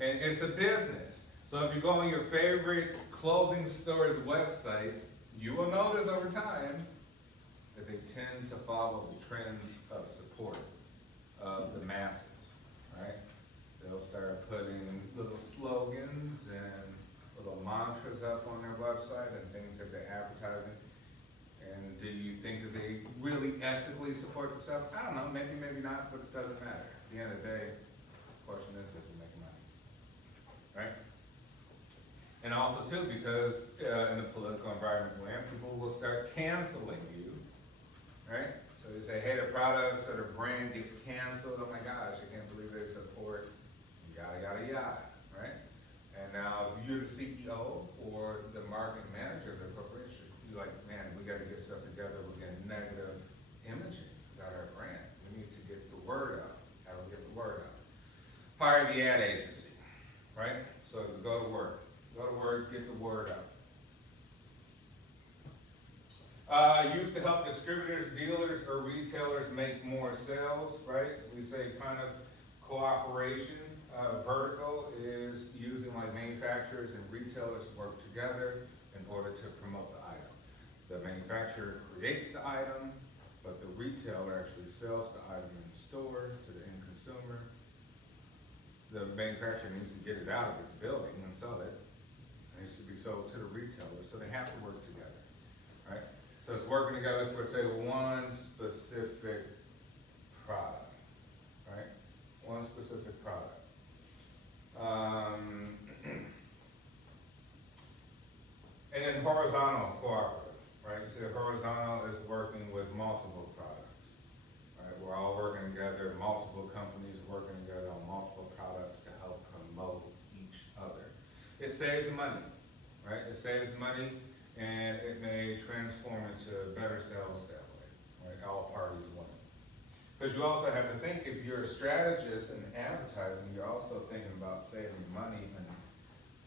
And it's a business. So if you go on your favorite clothing store's websites, you will notice over time that they tend to follow the trends of support of the masses, right? They'll start putting little slogans and little mantras up on their website and things that they're advertising. And do you think that they really ethically support the stuff? I don't know, maybe, maybe not, but it doesn't matter. At the end of the day, the question is it making money, right? And also too, because in the political environment we're in, people will start canceling you, right? So they say, hey, the products or the brand gets canceled. Oh my gosh, I can't believe they support yada, yada, yada, right? And now if you're the CEO or the marketing manager of the corporation, you're like, man, we gotta get stuff together. We're getting negative imaging about our brand. We need to get the word out. How do we get the word out? Hire the ad agency, right? So go to work. Go to work, get the word out. Used to help distributors, dealers, or retailers make more sales, right? We say kind of cooperation. Vertical is using like manufacturers and retailers work together in order to promote the item. The manufacturer creates the item, but the retailer actually sells the item in the store to the end consumer. The manufacturer needs to get it out of its building and sell it. It needs to be sold to the retailer, so they have to work together, right? So it's working together for, say, one specific product, right? One specific product. And then horizontal cooperative, right? You say horizontal is working with multiple products, right? We're all working together, multiple companies working together on multiple products to help promote each other. It saves money, right? It saves money and it may transform into better sales that way, right? All parties win. Because you also have to think, if you're a strategist in advertising, you're also thinking about saving money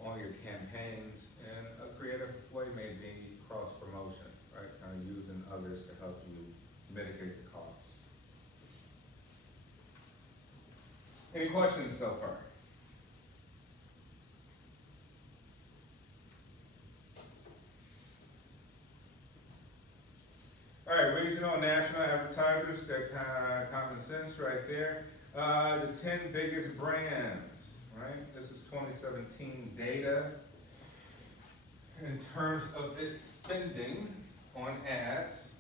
on your campaigns, and a creative way may be cross promotion, right? Kind of using others to help you mitigate the costs. Any questions so far? All right, regional and national advertisers, that kind of common sense right there. The 10 biggest brands, right? This is 2017 data. In terms of its spending on ads,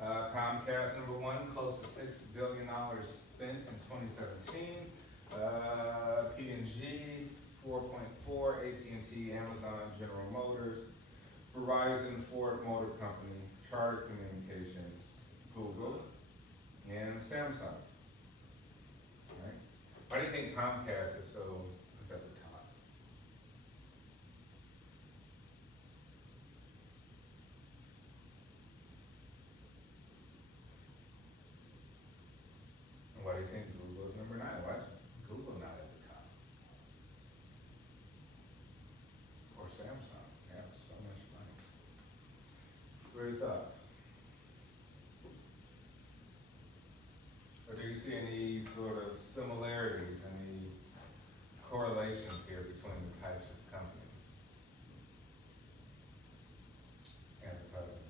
Comcast number one, close to $6 billion spent in 2017. P&G, 4.4, AT&T, Amazon, General Motors, Verizon, Ford Motor Company, Charter Communications, Google, and Samsung. Right? Why do you think Comcast is at the top? And why do you think Google is number 9? Why is Google not at the top? Or Samsung? They have so much money. What are your thoughts? Or do you see any sort of similarities, any correlations here between the types of companies? Advertising.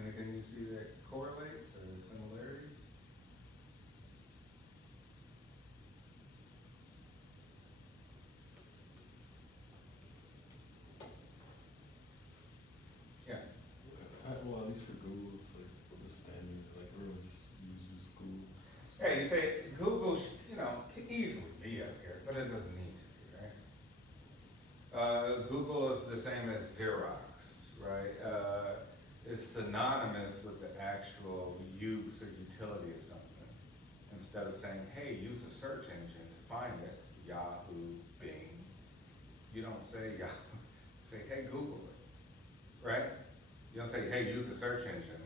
Anything you see that correlates or similarities? Yes. Well, at least for Google, it's like with the standard, like everyone just uses Google. So- Hey, you say Google, can easily be up here, but it doesn't need to be, right? Google is the same as Xerox, right? It's synonymous with the actual use or utility of something. Instead of saying, hey, use a search engine to find it, Yahoo, Bing, you don't say Yahoo, say, hey, Google it, right? You don't say, hey, use a search engine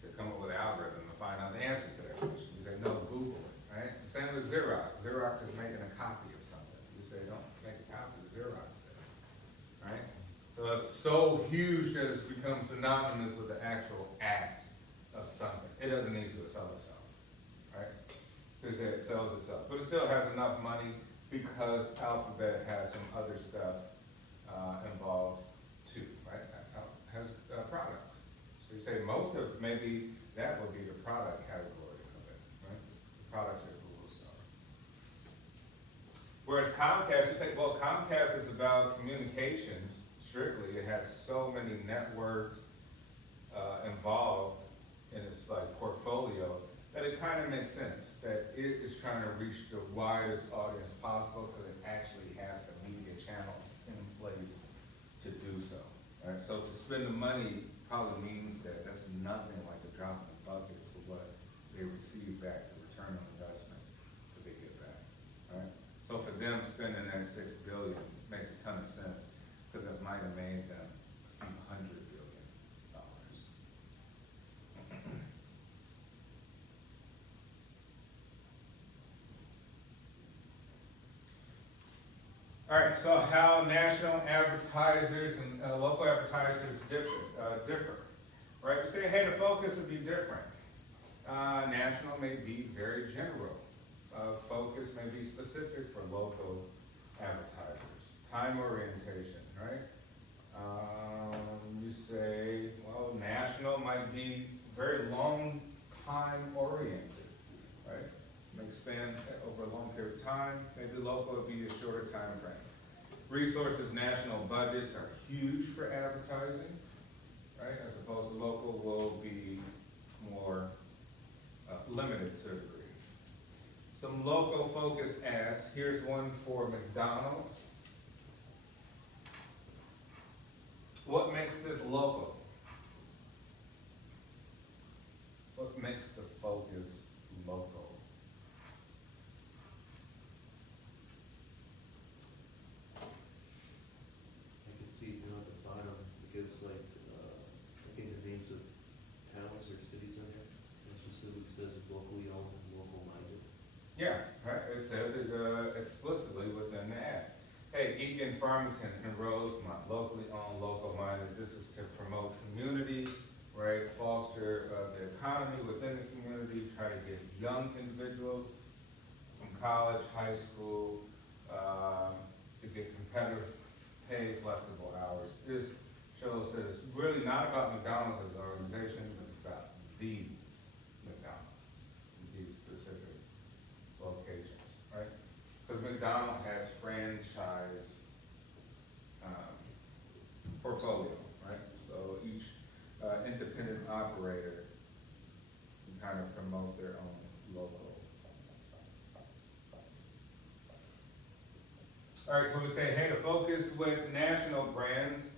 to come up with an algorithm to find out the answer to that question. You say, no, Google it, right? The same with Xerox. Xerox is making a copy of something. You say, don't make a copy, Xerox it, right? So it's so huge that it's become synonymous with the actual act of something. It doesn't need to sell itself, right? Because it sells itself. But it still has enough money because Alphabet has some other stuff involved too, right? Has products. So you say most of, maybe that would be the product category of it, right? The products that Google sells. Whereas Comcast, you say, well, Comcast is about communications strictly. It has so many networks involved in its portfolio that it kind of makes sense that it is trying to reach the widest audience possible because it actually has the media channels in place to do so. Right? So to spend the money probably means that that's nothing like a drop in the bucket to what they receive back, the return on investment that they get back. Right? So for them spending that $6 billion makes a ton of sense because it might have made them a few $100 billion. All right, so how national advertisers and local advertisers differ, right? We say, hey, the focus would be different. National may be very general. Focus may be specific for local advertisers. Time orientation, right? You say, well, national might be very long time oriented, right? May span over a long period of time. Maybe local would be a shorter time frame. Resources, national budgets are huge for advertising, right? As opposed to local will be more limited to a degree. Some local focus ads. Here's one for McDonald's. What makes this local? What makes the focus local? locally owned, local minded. Yeah, right, it says it explicitly within the ad. Hey, Eagan, Farmington, and Rosemont, locally owned, local minded, this is to promote community, right? Foster the economy within the community, try to get young individuals from college, high school, to get competitive pay, flexible hours. This shows that it's really not about McDonald's as an organization, but it's about these McDonald's, these specific locations, right? Because McDonald's has franchise portfolio, right? So each independent operator can kind of promote their own local. All right, so we say, hey, to focus with national brands,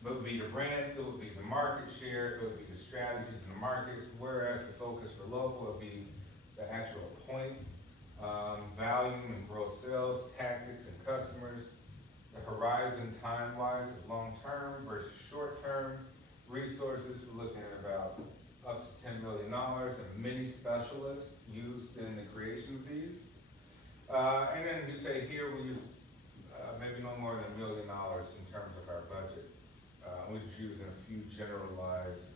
it would be the brand, it would be the market share, it would be the strategies in the markets, whereas the focus for local would be the actual point, volume and growth sales, tactics and customers. The horizon time-wise is long-term versus short-term. Resources, we're looking at about up to $10 million, and many specialists used in the creation of these. And then you say here we use maybe no more than $1 million in terms of our budget. We're just using a few generalized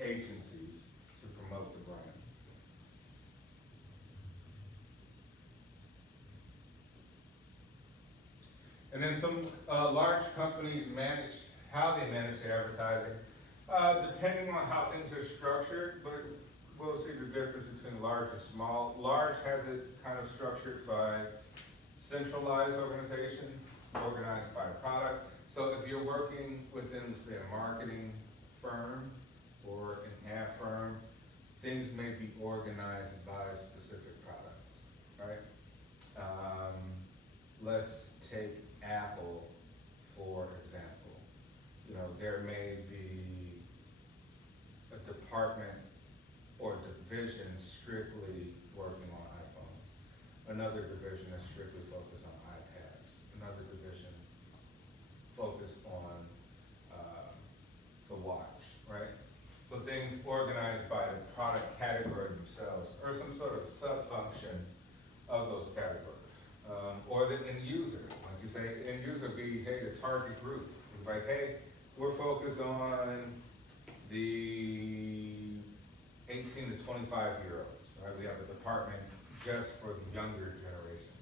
agencies to promote the brand. And then some large companies manage how they manage their advertising, depending on how things are structured, but we'll see the difference between large and small. Large has it kind of structured by centralized organization, organized by product. So if you're working within, say, a marketing firm or an ad firm, things may be organized by specific products, right? Let's take Apple, for example. You know, there may be a department or division strictly working on iPhones. Another division is strictly focused on iPads. Another division focused on the watch, right? So things organized by the product category themselves, or some sort of sub-function of those categories. Or the end user, like you say, end user be, hey, the target group. It's like, hey, we're focused on the 18 to 25-year-olds, right? We have a department just for the younger generation.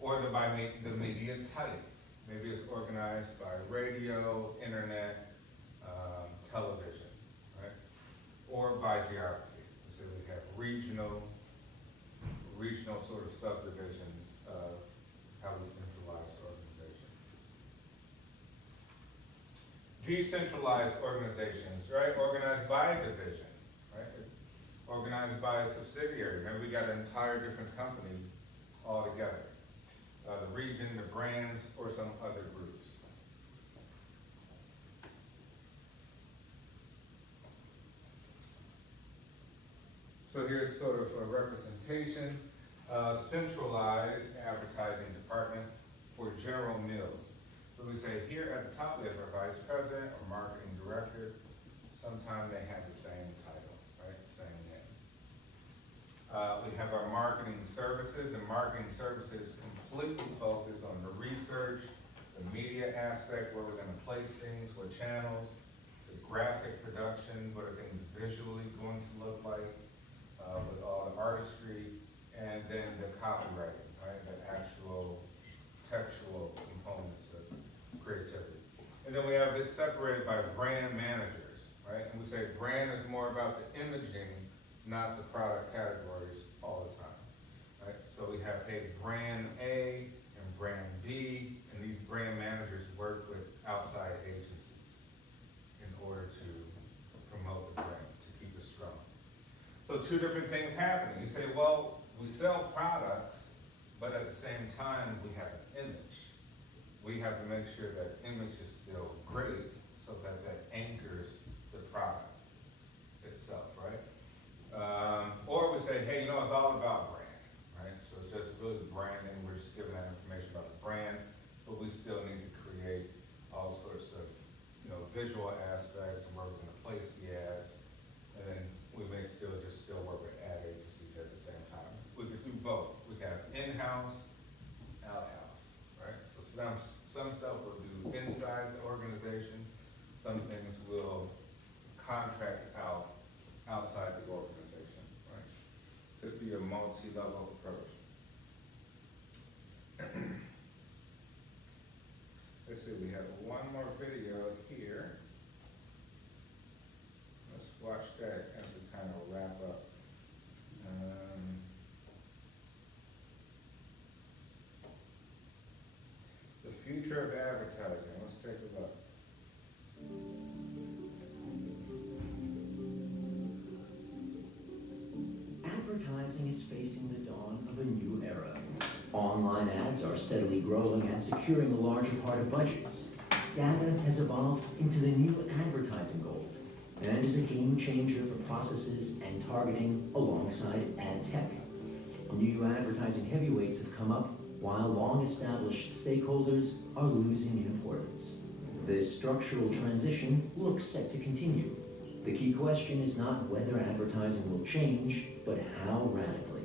Or the media type. Maybe it's organized by radio, internet, television, right? Or by geography. So we have regional sort of subdivisions of how we centralize organization. Decentralized organizations, right? Organized by division, right? Organized by a subsidiary. Maybe we got an entire different company all together. The region, the brands, or some other groups. So here's sort of a representation. Centralized advertising department for General Mills. So we say here at the top we have our vice president or marketing director. Sometimes they have the same title, right? Same name. We have our marketing services, and marketing services completely focus on the research, the media aspect, where we're gonna place things, what channels, the graphic production, what are things visually going to look like, with all the artistry, and then the copywriting, right? The actual textual components of creativity. And then we have it separated by brand managers, right? And we say brand is more about the imaging, not the product categories all the time, right? So we have, hey, brand A and brand B, and these brand managers work with outside agencies in order to promote the brand, to keep it strong. So two different things happening. You say, well, we sell products, but at the same time, we have an image. We have to make sure that image is still great so that that anchors the product itself, right? Or we say, hey, you know, it's all about brand, right? So it's just really the branding. We're just giving that information about the brand, but we still need to create all sorts of, you know, visual aspects and where we're going to place the ads, and then in-house, out-house, right? So some stuff we'll do inside the organization, some things we'll contract out outside the organization, right? Could be a multi-level approach. Let's see, we have one more video here. Let's watch that as we kind of wrap up. The future of advertising, let's take a look. Advertising is facing the dawn of a new era. Online ads are steadily growing and securing a larger part of budgets. Data has evolved into the new advertising gold and is a game changer for processes and targeting alongside ad tech. New advertising heavyweights have come up while long-established stakeholders are losing in importance. This structural transition looks set to continue. The key question is not whether advertising will change, but how radically.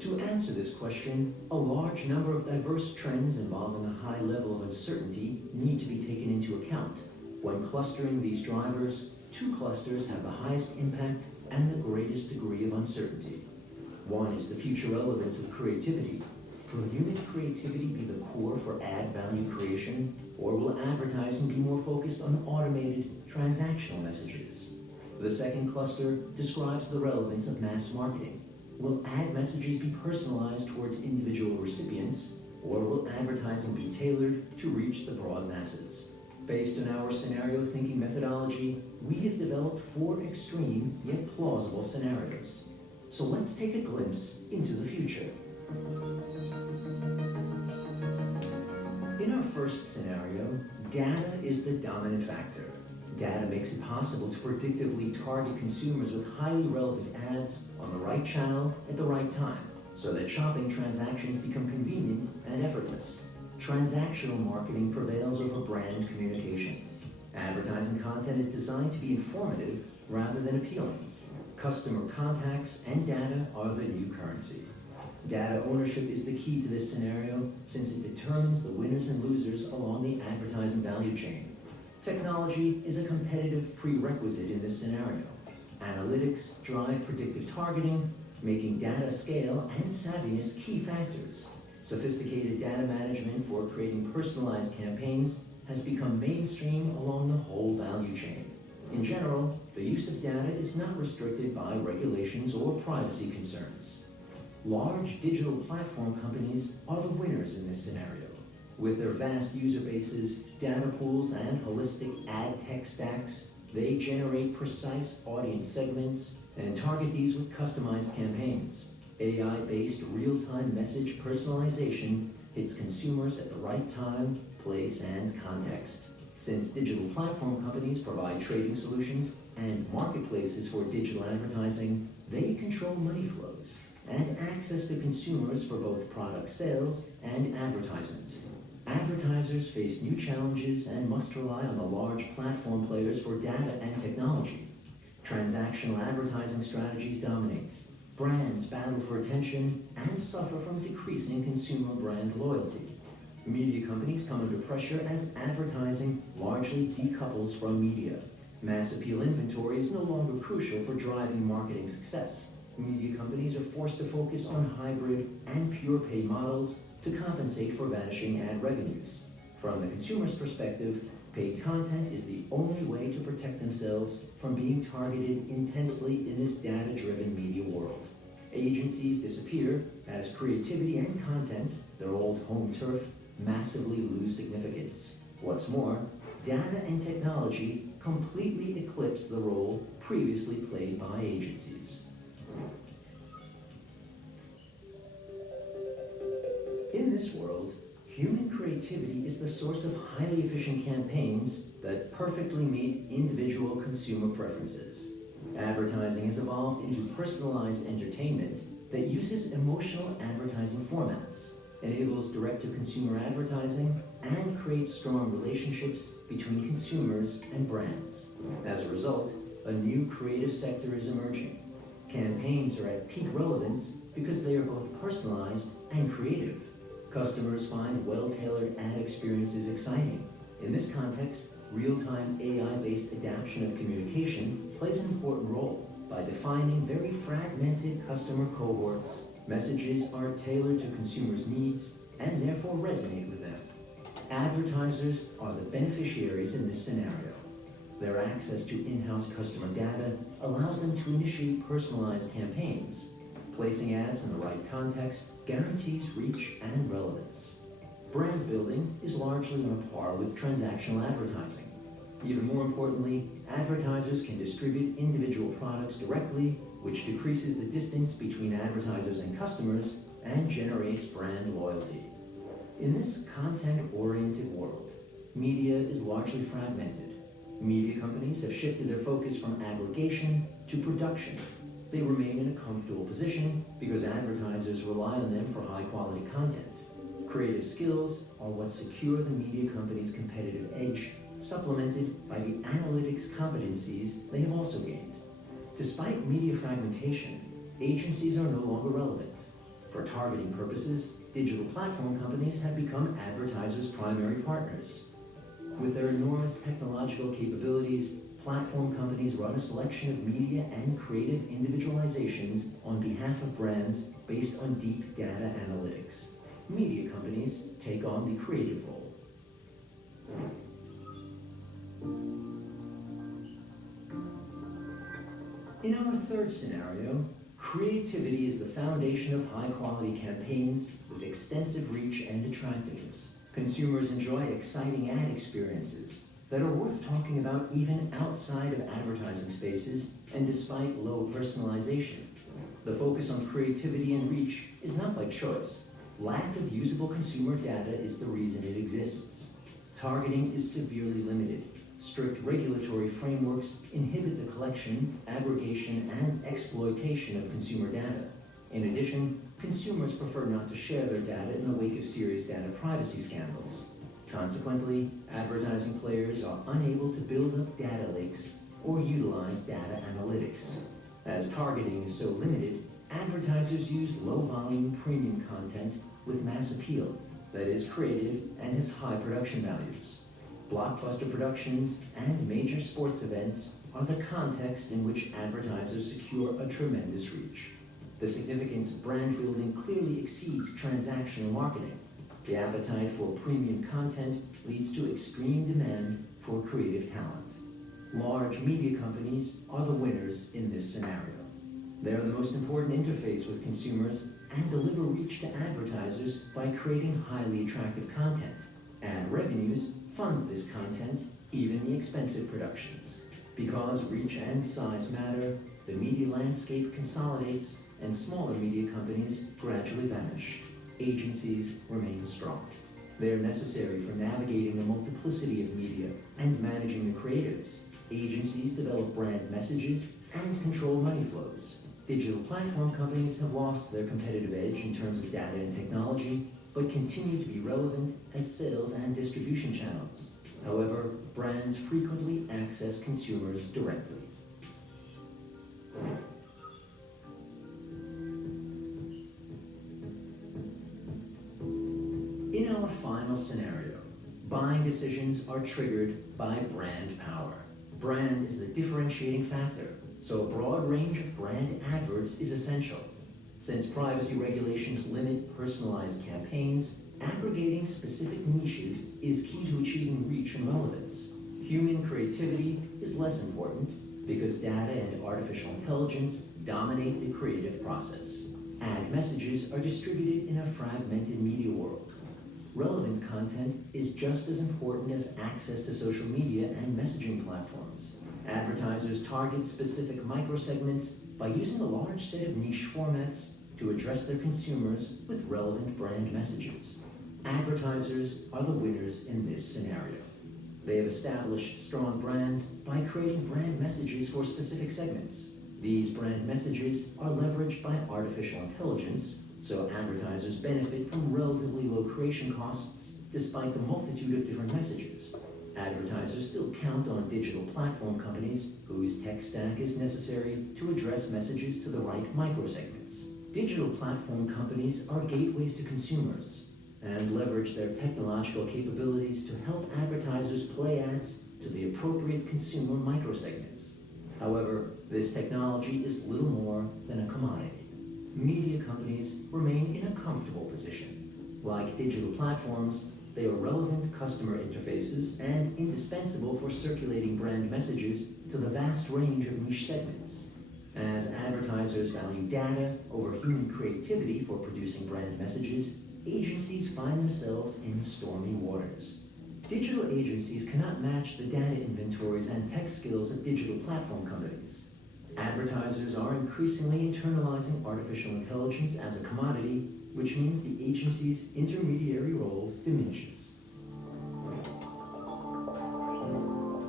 To answer this question, a large number of diverse trends involving a high level of uncertainty need to be taken into account. When clustering these drivers, two clusters have the highest impact and the greatest degree of uncertainty. One is the future relevance of creativity. Will human creativity be the core for ad value creation, or will advertising be more focused on automated, transactional messages? The second cluster describes the relevance of mass marketing. Will ad messages be personalized towards individual recipients, or will advertising be tailored to reach the broad masses? Based on our scenario thinking methodology, we have developed 4 extreme yet plausible scenarios. So let's take a glimpse into the future. In our first scenario, data is the dominant factor. Data makes it possible to predictively target consumers with highly relevant ads on the right channel at the right time, so that shopping transactions become convenient and effortless. Transactional marketing prevails over brand communication. Advertising content is designed to be informative rather than appealing. Customer contacts and data are the new currency. Data ownership is the key to this scenario, since it determines the winners and losers along the advertising value chain. Technology is a competitive prerequisite in this scenario. Analytics drive predictive targeting, making data scale and savviness key factors. Sophisticated data management for creating personalized campaigns has become mainstream along the whole value chain. In general, the use of data is not restricted by regulations or privacy concerns. Large digital platform companies are the winners in this scenario. With their vast user bases, data pools, and holistic ad tech stacks, they generate precise audience segments and target these with customized campaigns. AI-based real-time message personalization hits consumers at the right time, place, and context. Since digital platform companies provide trading solutions and marketplaces for digital advertising, they control money flows and access to consumers for both product sales and advertisement. Advertisers face new challenges and must rely on the large platform players for data and technology. Transactional advertising strategies dominate. Brands battle for attention and suffer from decreasing consumer brand loyalty. Media companies come under pressure as advertising largely decouples from media. Mass appeal inventory is no longer crucial for driving marketing success. Media companies are forced to focus on hybrid and pure pay models to compensate for vanishing ad revenues. From the consumer's perspective, paid content is the only way to protect themselves from being targeted intensely in this data-driven media world. Agencies disappear as creativity and content, their old home turf, massively lose significance. What's more, data and technology completely eclipse the role previously played by agencies. In this world, human creativity is the source of highly efficient campaigns that perfectly meet individual consumer preferences. Advertising has evolved into personalized entertainment that uses emotional advertising formats, enables direct-to-consumer advertising, and creates strong relationships between consumers and brands. As a result, a new creative sector is emerging. Campaigns are at peak relevance because they are both personalized and creative. Customers find well-tailored ad experiences exciting. In this context, real-time AI-based adaptation of communication plays an important role. By defining very fragmented customer cohorts, messages are tailored to consumers' needs and therefore resonate with them. Advertisers are the beneficiaries in this scenario. Their access to in-house customer data allows them to initiate personalized campaigns. Placing ads in the right context guarantees reach and relevance. Brand building is largely on par with transactional advertising. Even more importantly, advertisers can distribute individual products directly, which decreases the distance between advertisers and customers and generates brand loyalty. In this content-oriented world, media is largely fragmented. Media companies have shifted their focus from aggregation to production. They remain in a comfortable position because advertisers rely on them for high-quality content. Creative skills are what secure the media company's competitive edge, supplemented by the analytics competencies they have also gained. Despite media fragmentation, agencies are no longer relevant. For targeting purposes, digital platform companies have become advertisers' primary partners. With their enormous technological capabilities, platform companies run a selection of media and creative individualizations on behalf of brands based on deep data analytics. Media companies take on the creative role. In our third scenario, creativity is the foundation of high-quality campaigns with extensive reach and attractiveness. Consumers enjoy exciting ad experiences that are worth talking about even outside of advertising spaces and despite low personalization. The focus on creativity and reach is not by choice. Lack of usable consumer data is the reason it exists. Targeting is severely limited. Strict regulatory frameworks inhibit the collection, aggregation, and exploitation of consumer data. In addition, consumers prefer not to share their data in the wake of serious data privacy scandals. Consequently, advertising players are unable to build up data lakes or utilize data analytics. As targeting is so limited, advertisers use low-volume premium content with mass appeal that is creative and has high production values. Blockbuster productions and major sports events are the context in which advertisers secure a tremendous reach. The significance of brand building clearly exceeds transactional marketing. The appetite for premium content leads to extreme demand for creative talent. Large media companies are the winners in this scenario. They are the most important interface with consumers and deliver reach to advertisers by creating highly attractive content. Ad revenues fund this content, even the expensive productions. Because reach and size matter, the media landscape consolidates and smaller media companies gradually vanish. Agencies remain strong. They are necessary for navigating the multiplicity of media and managing the creatives. Agencies develop brand messages and control money flows. Digital platform companies have lost their competitive edge in terms of data and technology, but continue to be relevant as sales and distribution channels. However, brands frequently access consumers directly. In our final scenario, buying decisions are triggered by brand power. Brand is the differentiating factor, so a broad range of brand adverts is essential. Since privacy regulations limit personalized campaigns, aggregating specific niches is key to achieving reach and relevance. Human creativity is less important because data and artificial intelligence dominate the creative process. Ad messages are distributed in a fragmented media world. Relevant content is just as important as access to social media and messaging platforms. Advertisers target specific microsegments by using a large set of niche formats to address their consumers with relevant brand messages. Advertisers are the winners in this scenario. They have established strong brands by creating brand messages for specific segments. These brand messages are leveraged by artificial intelligence, so advertisers benefit from relatively low creation costs despite the multitude of different messages. Advertisers still count on digital platform companies whose tech stack is necessary to address messages to the right microsegments. Digital platform companies are gateways to consumers and leverage their technological capabilities to help advertisers play ads to the appropriate consumer microsegments. However, this technology is little more than a commodity. Media companies remain in a comfortable position. Like digital platforms, they are relevant customer interfaces and indispensable for circulating brand messages to the vast range of niche segments. As advertisers value data over human creativity for producing brand messages, agencies find themselves in stormy waters. Digital agencies cannot match the data inventories and tech skills of digital platform companies. Advertisers are increasingly internalizing artificial intelligence as a commodity, which means the agency's intermediary role diminishes.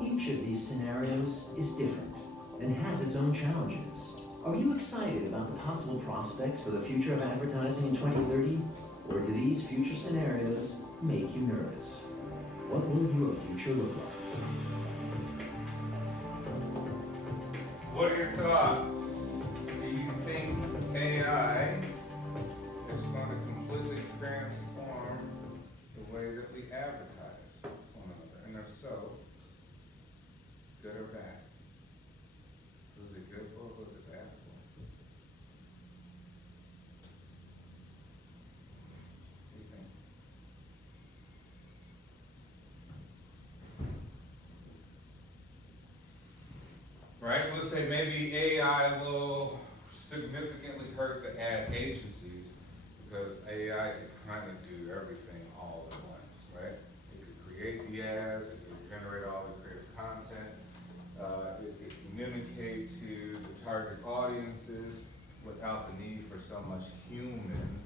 Each of these scenarios is different and has its own challenges. Are you excited about the possible prospects for the future of advertising in 2030? Or do these future scenarios make you nervous? What will your future look like? What are your thoughts? Do you think AI is going to completely transform the way that we advertise one another? And if so, good or bad? Was it good for, or was it bad for? What do you think? Right, let's say maybe AI will significantly hurt the ad agencies because AI can kind of do everything all at once, right? It could create the ads, it could generate all the creative content, it could communicate to the target audiences without the need for so much human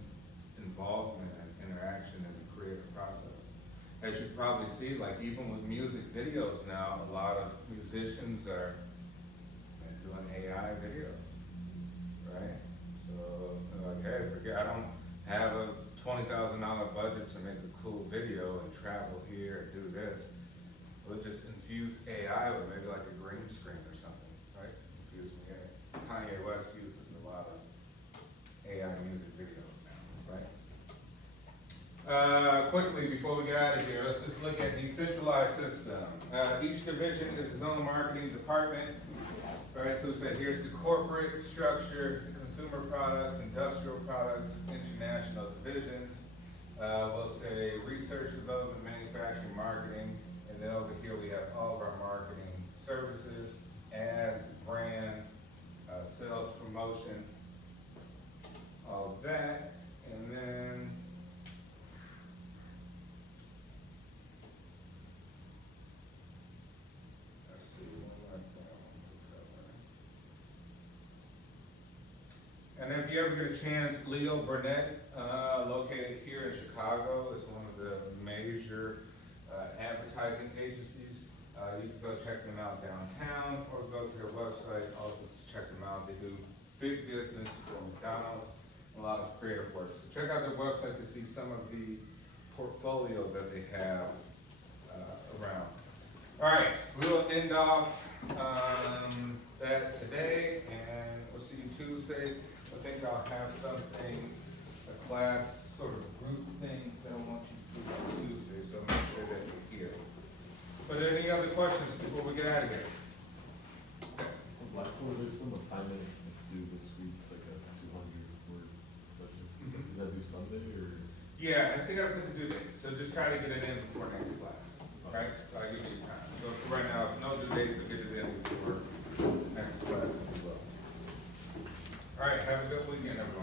involvement and interaction in the creative process. As you probably see, like even with music videos now, a lot of musicians are doing AI videos, right? So they're like, hey, forget, I don't have a $20,000 budget to make a cool video and travel here and do this. We'll just infuse AI with maybe like a green screen or something, right? Infuse me in it. Kanye West uses a lot of AI music videos now, right? Quickly, before we get out of here, let's just look at decentralized system. Each division is its own marketing department. Right, so we said here's the corporate structure, consumer products, industrial products, international divisions. We'll say research, development, manufacturing, marketing, and then over here we have all of our marketing services, ads, brand, sales, promotion, all of that, and then let's see, one more thing I want to cover. And if you ever get a chance, Leo Burnett, located here in Chicago, is one of the major advertising agencies. You can go check them out downtown or go to their website also to check them out. They do big business for McDonald's, a lot of creative work. So check out their website to see some of the portfolio that they have around. All right, we'll end off that today, and we'll see you Tuesday. I think I'll have something, a class sort of group thing that I want you to do on Tuesday, so make sure that you're here. But any other questions before we get out of here? Yes. Blackboard, there's some assignment that's due this week, it's like a 200-word discussion. Is that due Sunday or? Yeah, I still gotta put the due date, so just try to get it in before next class, right? So I give you time. So for right now, it's no due date, but get it in before next class as well. All right, have a good weekend, everyone.